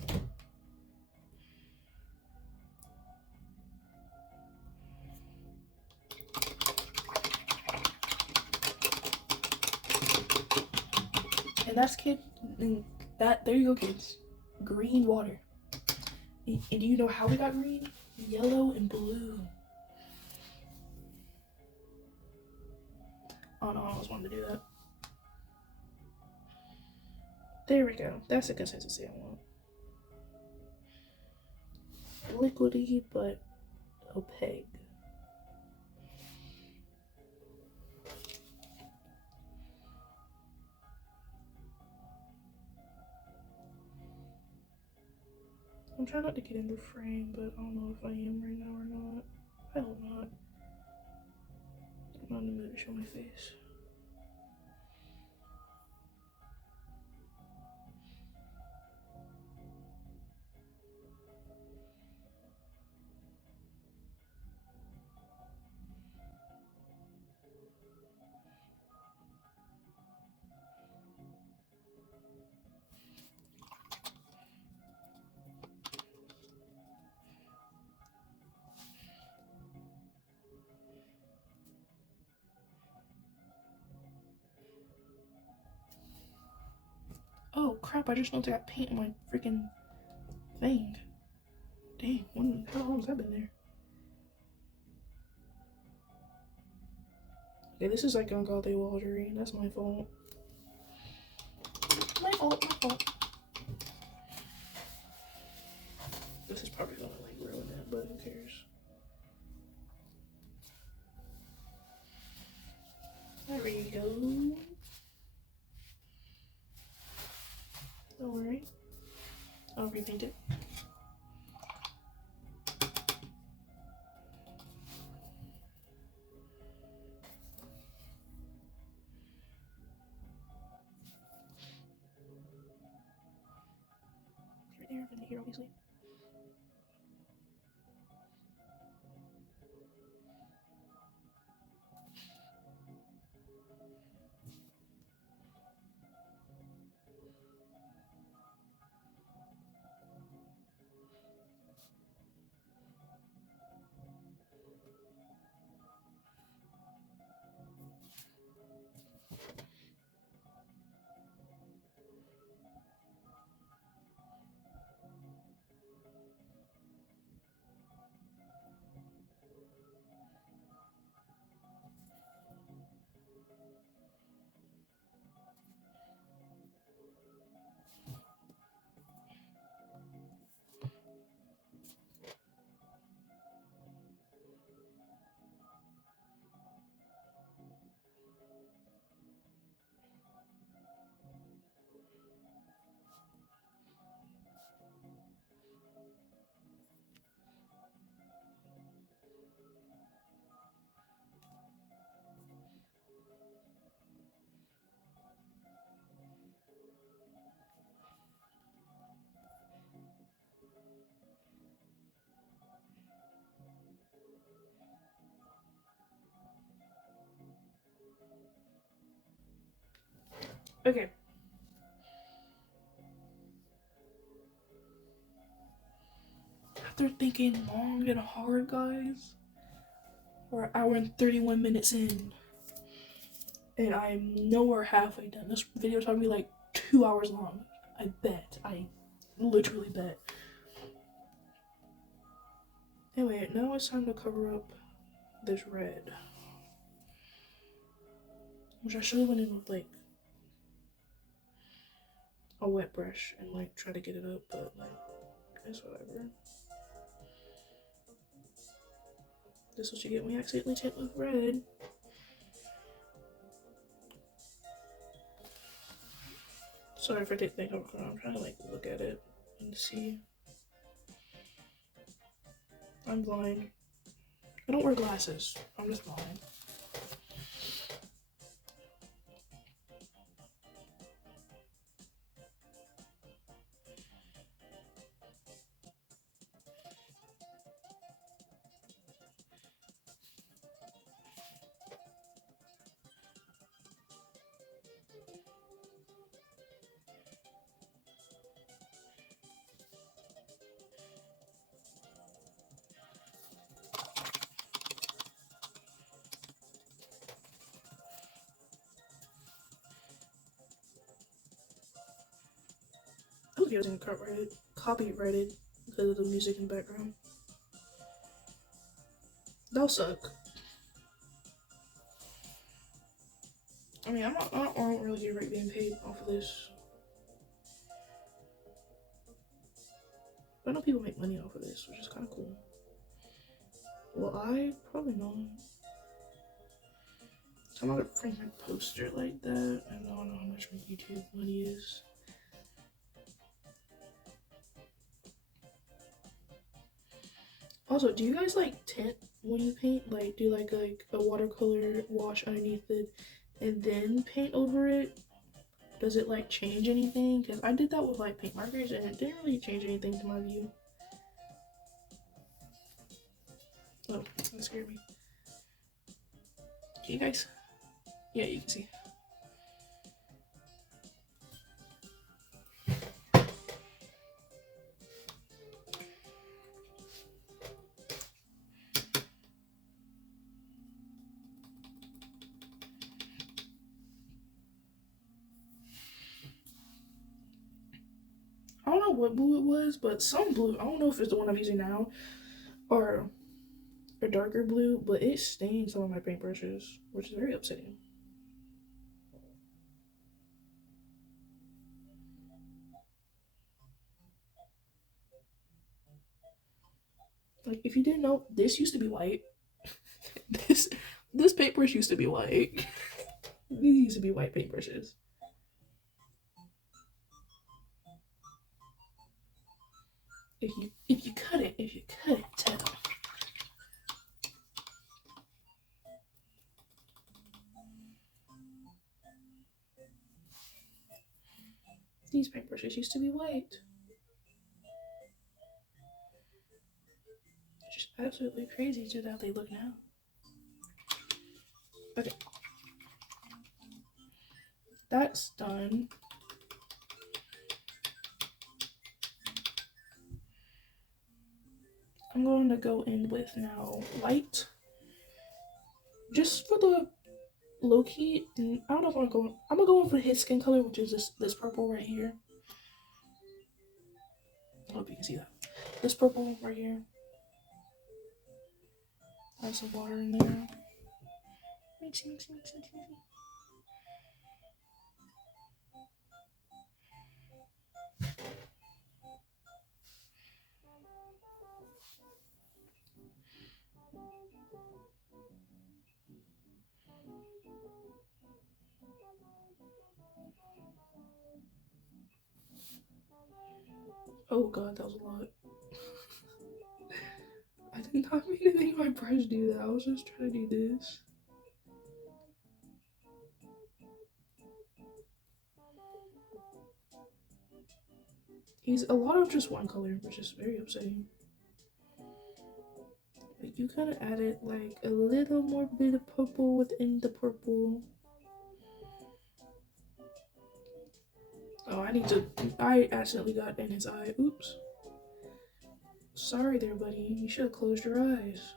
And there you go, kids. Green water. And do you know how we got green? Yellow and blue. Oh no, I always wanted to do that. There we go. That's the consistency I want. Liquidy, but opaque. I'm trying not to get in the frame, but I don't know if I am right now or not. I hope not. I'm not in the mood to show my face. Oh crap, I just noticed I got paint on my freaking thing. Dang, how long has that been there? Okay, this is like ungodly watery. That's my fault. My fault. This is probably gonna like ruin it, but who cares? There we go. Don't worry. I'll repaint it. Right there, and here, obviously. Okay. After thinking long and hard, guys, we're an hour and 31 minutes in, and I'm nowhere halfway done. This video's probably like 2 hours long. I bet. I literally bet. Anyway, now it's time to cover up this red, which I should have went in with like a wet brush and like try to get it up, but like, it's whatever. This is what you get when you accidentally tint with red. Sorry if I take the thing over. I'm trying to like look at it and see. I'm blind. I don't wear glasses. I'm just blind. I hope he wasn't copyrighted because of the music in the background. That'll suck. I mean, I don't really get right being paid off of this. But I know people make money off of this, which is kind of cool. Well, I probably not. I'm not gonna frame my poster like that. I don't know how much my YouTube money is. Also, do you guys like tint when you paint? Like, do like a watercolor wash underneath it and then paint over it? Does it like change anything? Because I did that with like paint markers and it didn't really change anything to my view. Oh, that scared me. Can you guys? Yeah, you can see. I don't know what blue it was, but some blue. I don't know if it's the one I'm using now or a darker blue, but it stained some of my paintbrushes, which is very upsetting. Like, if you didn't know, this used to be white. this this paintbrush used to be white. These used to be white paintbrushes. If you couldn't tell. These paintbrushes used to be white. It's just absolutely crazy to how they look now. Okay. That's done. I'm going to go in with now light. Just for the low key, I don't know if I'm gonna go in for his skin color, which is this purple right here. I hope you can see that. This purple right here. Add some water in there. Mixy, mixy, mixy, mixy, mixy. Oh god, that was a lot. I did not mean to make my brush do that. I was just trying to do this. He's a lot of just one color, which is very upsetting. Like, you kind of added like a little more bit of purple within the purple. Oh, I accidentally got in his eye. Oops. Sorry there, buddy. You should have closed your eyes.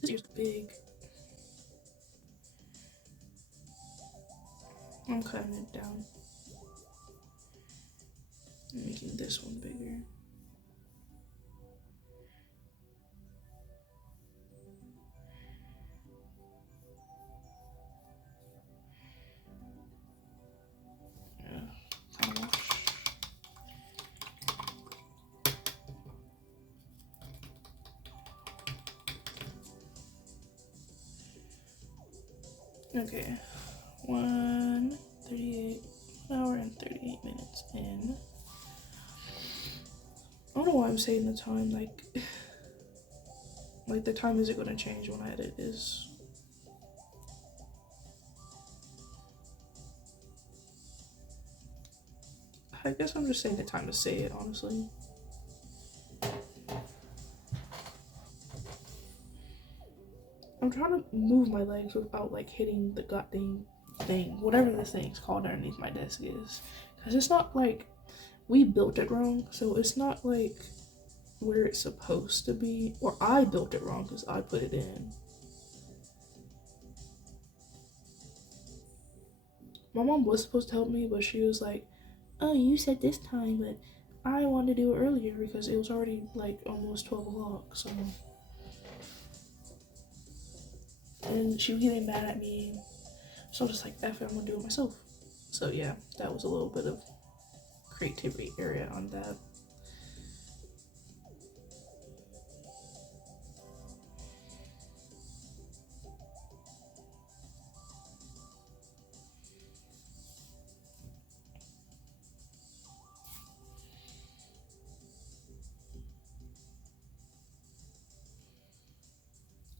This ear's big. I'm cutting it down. I'm making this one bigger. Okay, 1:38, 1 hour and 38 minutes in. I don't know why I'm saying the time, like the time isn't gonna change when I edit this. I guess I'm just saying the time to say it, honestly. I'm trying to move my legs without like hitting the goddamn thing, whatever this thing's called underneath my desk is. Because it's not like we built it wrong, so it's not like where it's supposed to be, or I built it wrong because I put it in. My mom was supposed to help me, but she was like, oh, you said this time, but I wanted to do it earlier because it was already like almost 12 o'clock, so. And she was getting mad at me, so I was just like, F it, I'm gonna do it myself. So yeah, that was a little bit of creativity area on that.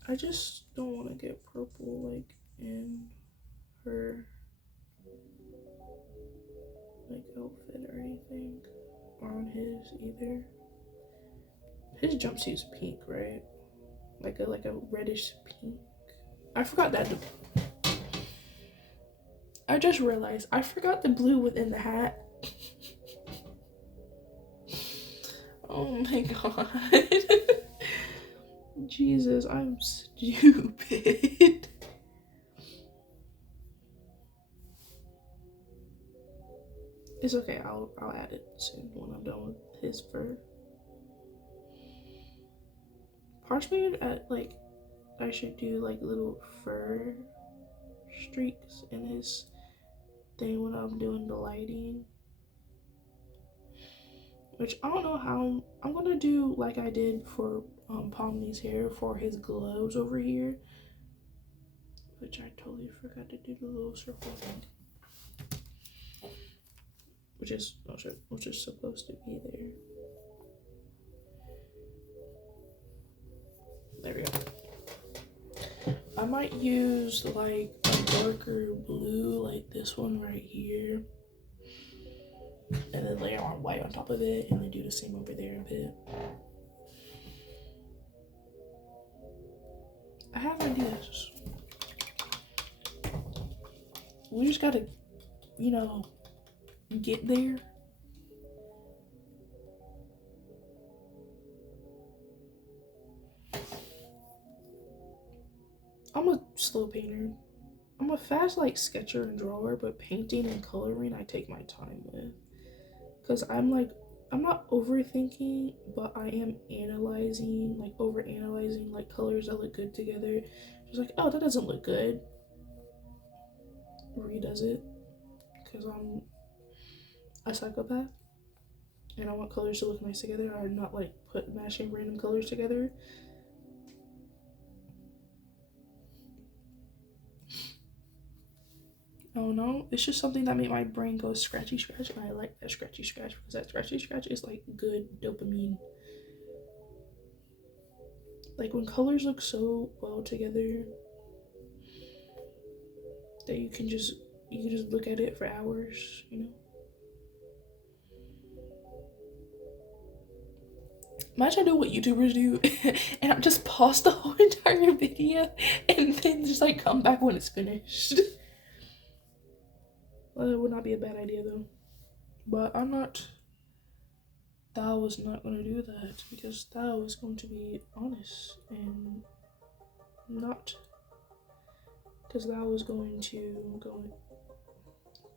I just don't want to get purple like in her like outfit or anything, or on his either. His jumpsuit's pink, right? Like a reddish pink. I forgot that. I just realized I forgot the blue within the hat. Oh my god. Jesus, I'm stupid. It's okay, I'll add it soon when I'm done with his fur. Partially at like I should do like little fur streaks in his thing when I'm doing the lighting. Which I don't know how I'm gonna do like I did for Pomni's hair for his gloves over here. Which I totally forgot to do the little circle thing. Which is supposed to be there. There we go. I might use like a darker blue like this one right here. And then layer on white on top of it and then do the same over there a bit. I have ideas. We just gotta, you know, get there. I'm a slow painter. I'm a fast like sketcher and drawer, but painting and coloring I take my time with. Cause I'm not overthinking, but I am analyzing, like over-analyzing like colors that look good together. Just like, oh, that doesn't look good. Redoes it. Cause I'm a psychopath. And I want colors to look nice together. I not like mashing random colors together. Oh no, it's just something that made my brain go scratchy scratch, and I like that scratchy scratch because that scratchy scratch is like good dopamine. Like when colors look so well together that you can just look at it for hours, you know. Imagine doing what YouTubers do and I just pause the whole entire video and then just like come back when it's finished. Well, it would not be a bad idea though. But I'm not. Thou was not going to do that because Thou is going to be honest and not. Because Thou is going to go.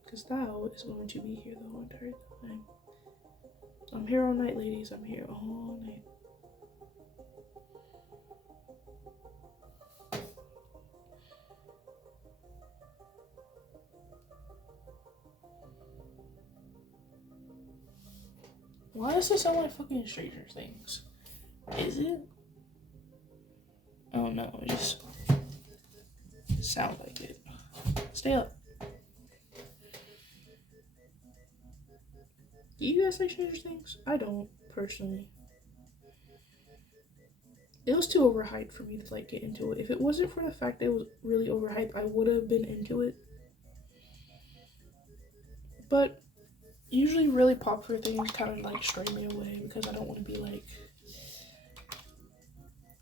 Because Thou is going to be here the whole entire time. I'm here all night, ladies. I'm here all night. Why does this sound like fucking Stranger Things? Is it? Oh no, it just sounds like it. Stay up. Do you guys like Stranger Things? I don't, personally. It was too overhyped for me to like get into it. If it wasn't for the fact that it was really overhyped, I would have been into it. But usually really popular things kind of like stray me away because I don't want to be like.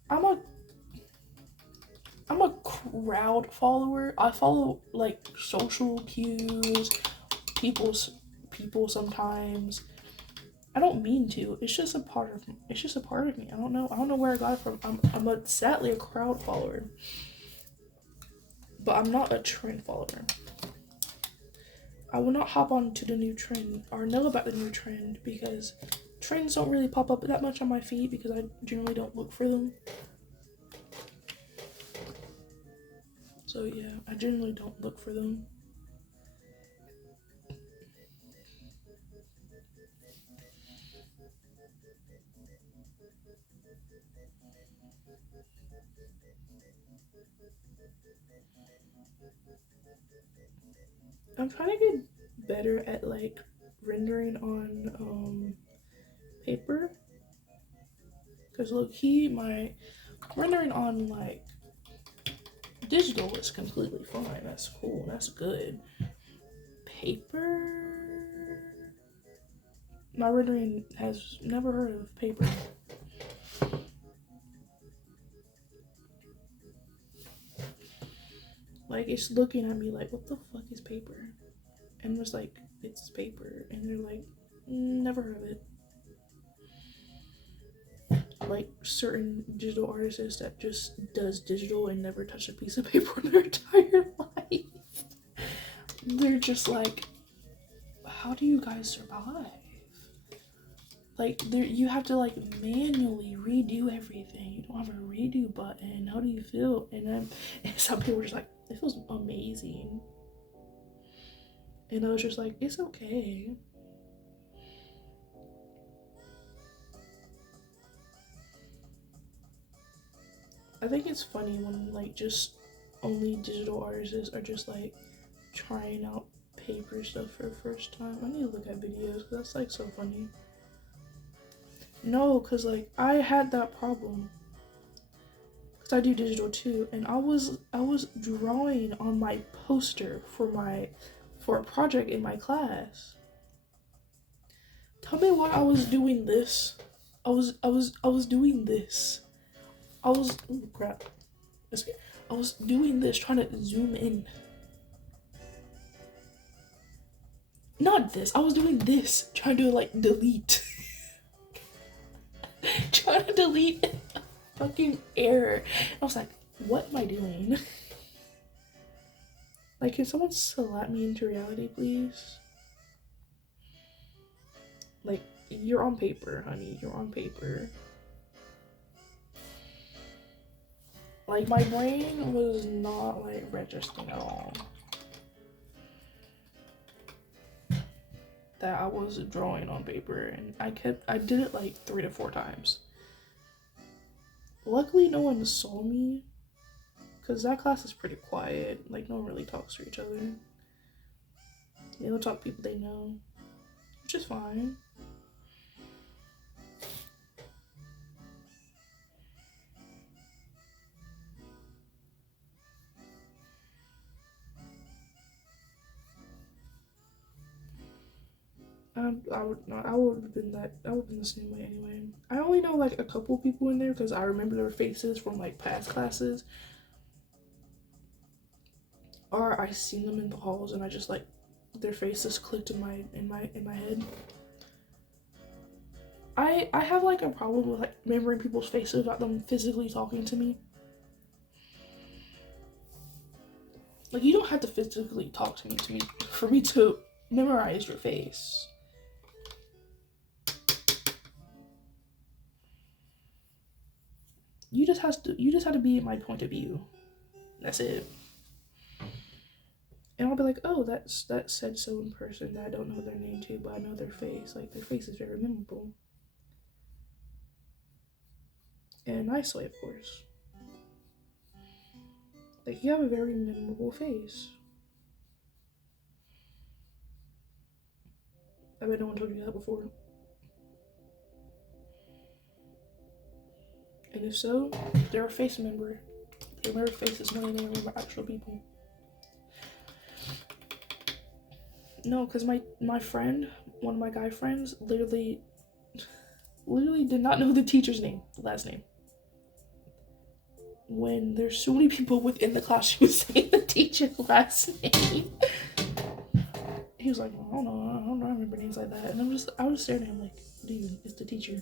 I'm a crowd follower. I follow like social cues, people sometimes, I don't mean to. It's just a part of me. It's just a part of me. I don't know where I got it from. I'm sadly a crowd follower. But I'm not a trend follower. I will not hop on to the new trend or know about the new trend because trends don't really pop up that much on my feed because I generally don't look for them. So yeah, I generally don't look for them. I'm trying to get better at like rendering on paper, because low key my rendering on like digital is completely fine. That's cool. That's good. Paper, my rendering has never heard of paper. Like, it's looking at me like, what the fuck is paper? And it's like, it's paper. And they're like, never heard of it. Like, certain digital artists that just does digital and never touch a piece of paper in their entire life. They're just like, how do you guys survive? Like, you have to like manually redo everything. You don't have a redo button. How do you feel? And some people were just like, it feels amazing. And I was just like, it's okay. I think it's funny when like just only digital artists are just like trying out paper stuff for the first time. I need to look at videos because that's like so funny. No, because like I had that problem because I do digital too, and I was drawing on my poster for a project in my class. Tell me why I was doing this. I was doing this. Oh crap. I was doing this, trying to zoom in. Not this. I was doing this, trying to like delete. Trying to delete a fucking error. I was like, what am I doing? Like, can someone slap me into reality, please? Like, you're on paper, honey. You're on paper. Like, my brain was not like registering at all that I was drawing on paper, and I did it like 3 to 4 times. Luckily no one saw me because that class is pretty quiet. Like, no one really talks to each other. They don't talk to people they know, which is fine. I would have been the same way anyway. I only know like a couple people in there because I remember their faces from like past classes, or I seen them in the halls and I just like their faces clicked in my head. I have like a problem with like remembering people's faces without them physically talking to me. Like, you don't have to physically talk to me for me to memorize your face. You just have to be my point of view. That's it. And I'll be like, oh, that said so in person that I don't know their name too, but I know their face. Like, their face is very memorable. In a nice way, of course. Like, you have a very memorable face. I bet no one told you that before. And if so, they're a face member. They remember faces more than they remember actual people. No, because my friend, one of my guy friends, literally did not know the teacher's last name. When there's so many people within the class, she was saying the teacher's last name. He was like, I don't know, I don't remember names like that. And I was staring at him like, Dude, it's the teacher.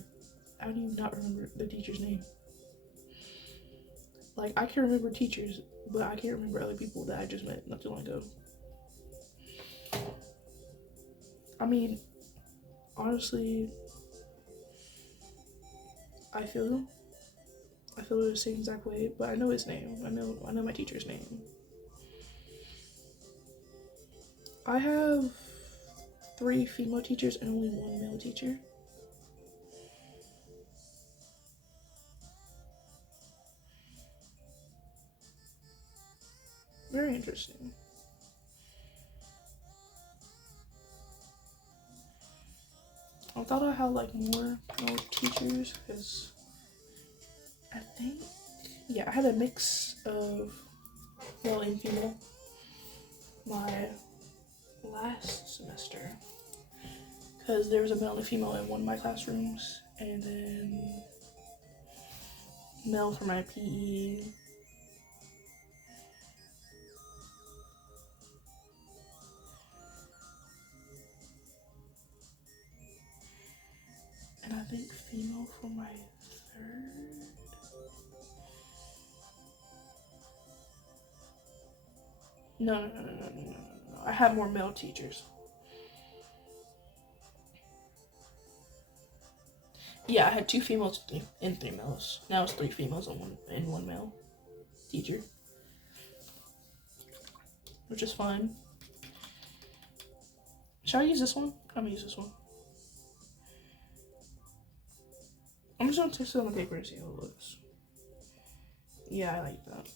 How do you not remember the teacher's name? Like, I can remember teachers, but I can't remember other people that I just met not too long ago. I mean, honestly, I feel the same exact way, but I know his name. I know my teacher's name. I have 3 female teachers and only 1 male teacher. Very interesting. I thought I had like more male teachers because I think, yeah, I had a mix of male and female my last semester because there was a male and a female in one of my classrooms, and then male for my PE. And I think female for my 3rd. No. I had more male teachers. Yeah, I had 2 females and 3 males. Now it's 3 females and one male teacher, which is fine. Should I use this one? I'm gonna use this one. I'm just gonna test it on the paper and see how it looks. Yeah, I like that.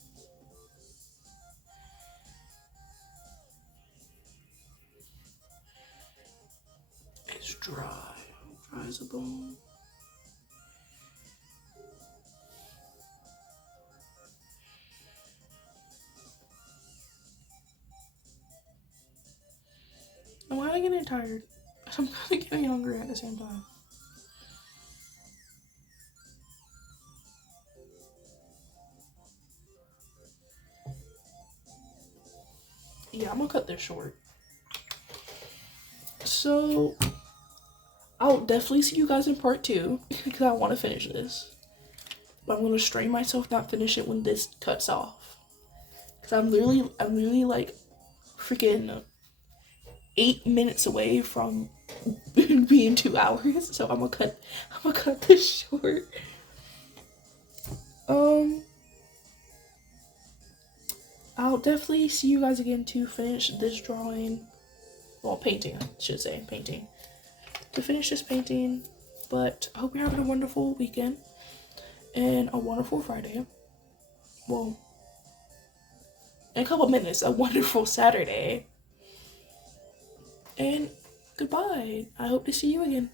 It's dry as a bone. I'm kind of getting tired. I'm kind of getting hungry at the same time. Yeah, I'm gonna cut this short. So, I'll definitely see you guys in part 2 because I want to finish this. But I'm gonna strain myself not finish it when this cuts off. Cause I'm literally like freaking 8 minutes away from being 2 hours. So I'm gonna cut this short. I'll definitely see you guys again to finish this drawing. Well, painting, I should say, painting. To finish this painting. But I hope you're having a wonderful weekend and a wonderful Friday. Well, in a couple minutes, a wonderful Saturday. And goodbye. I hope to see you again.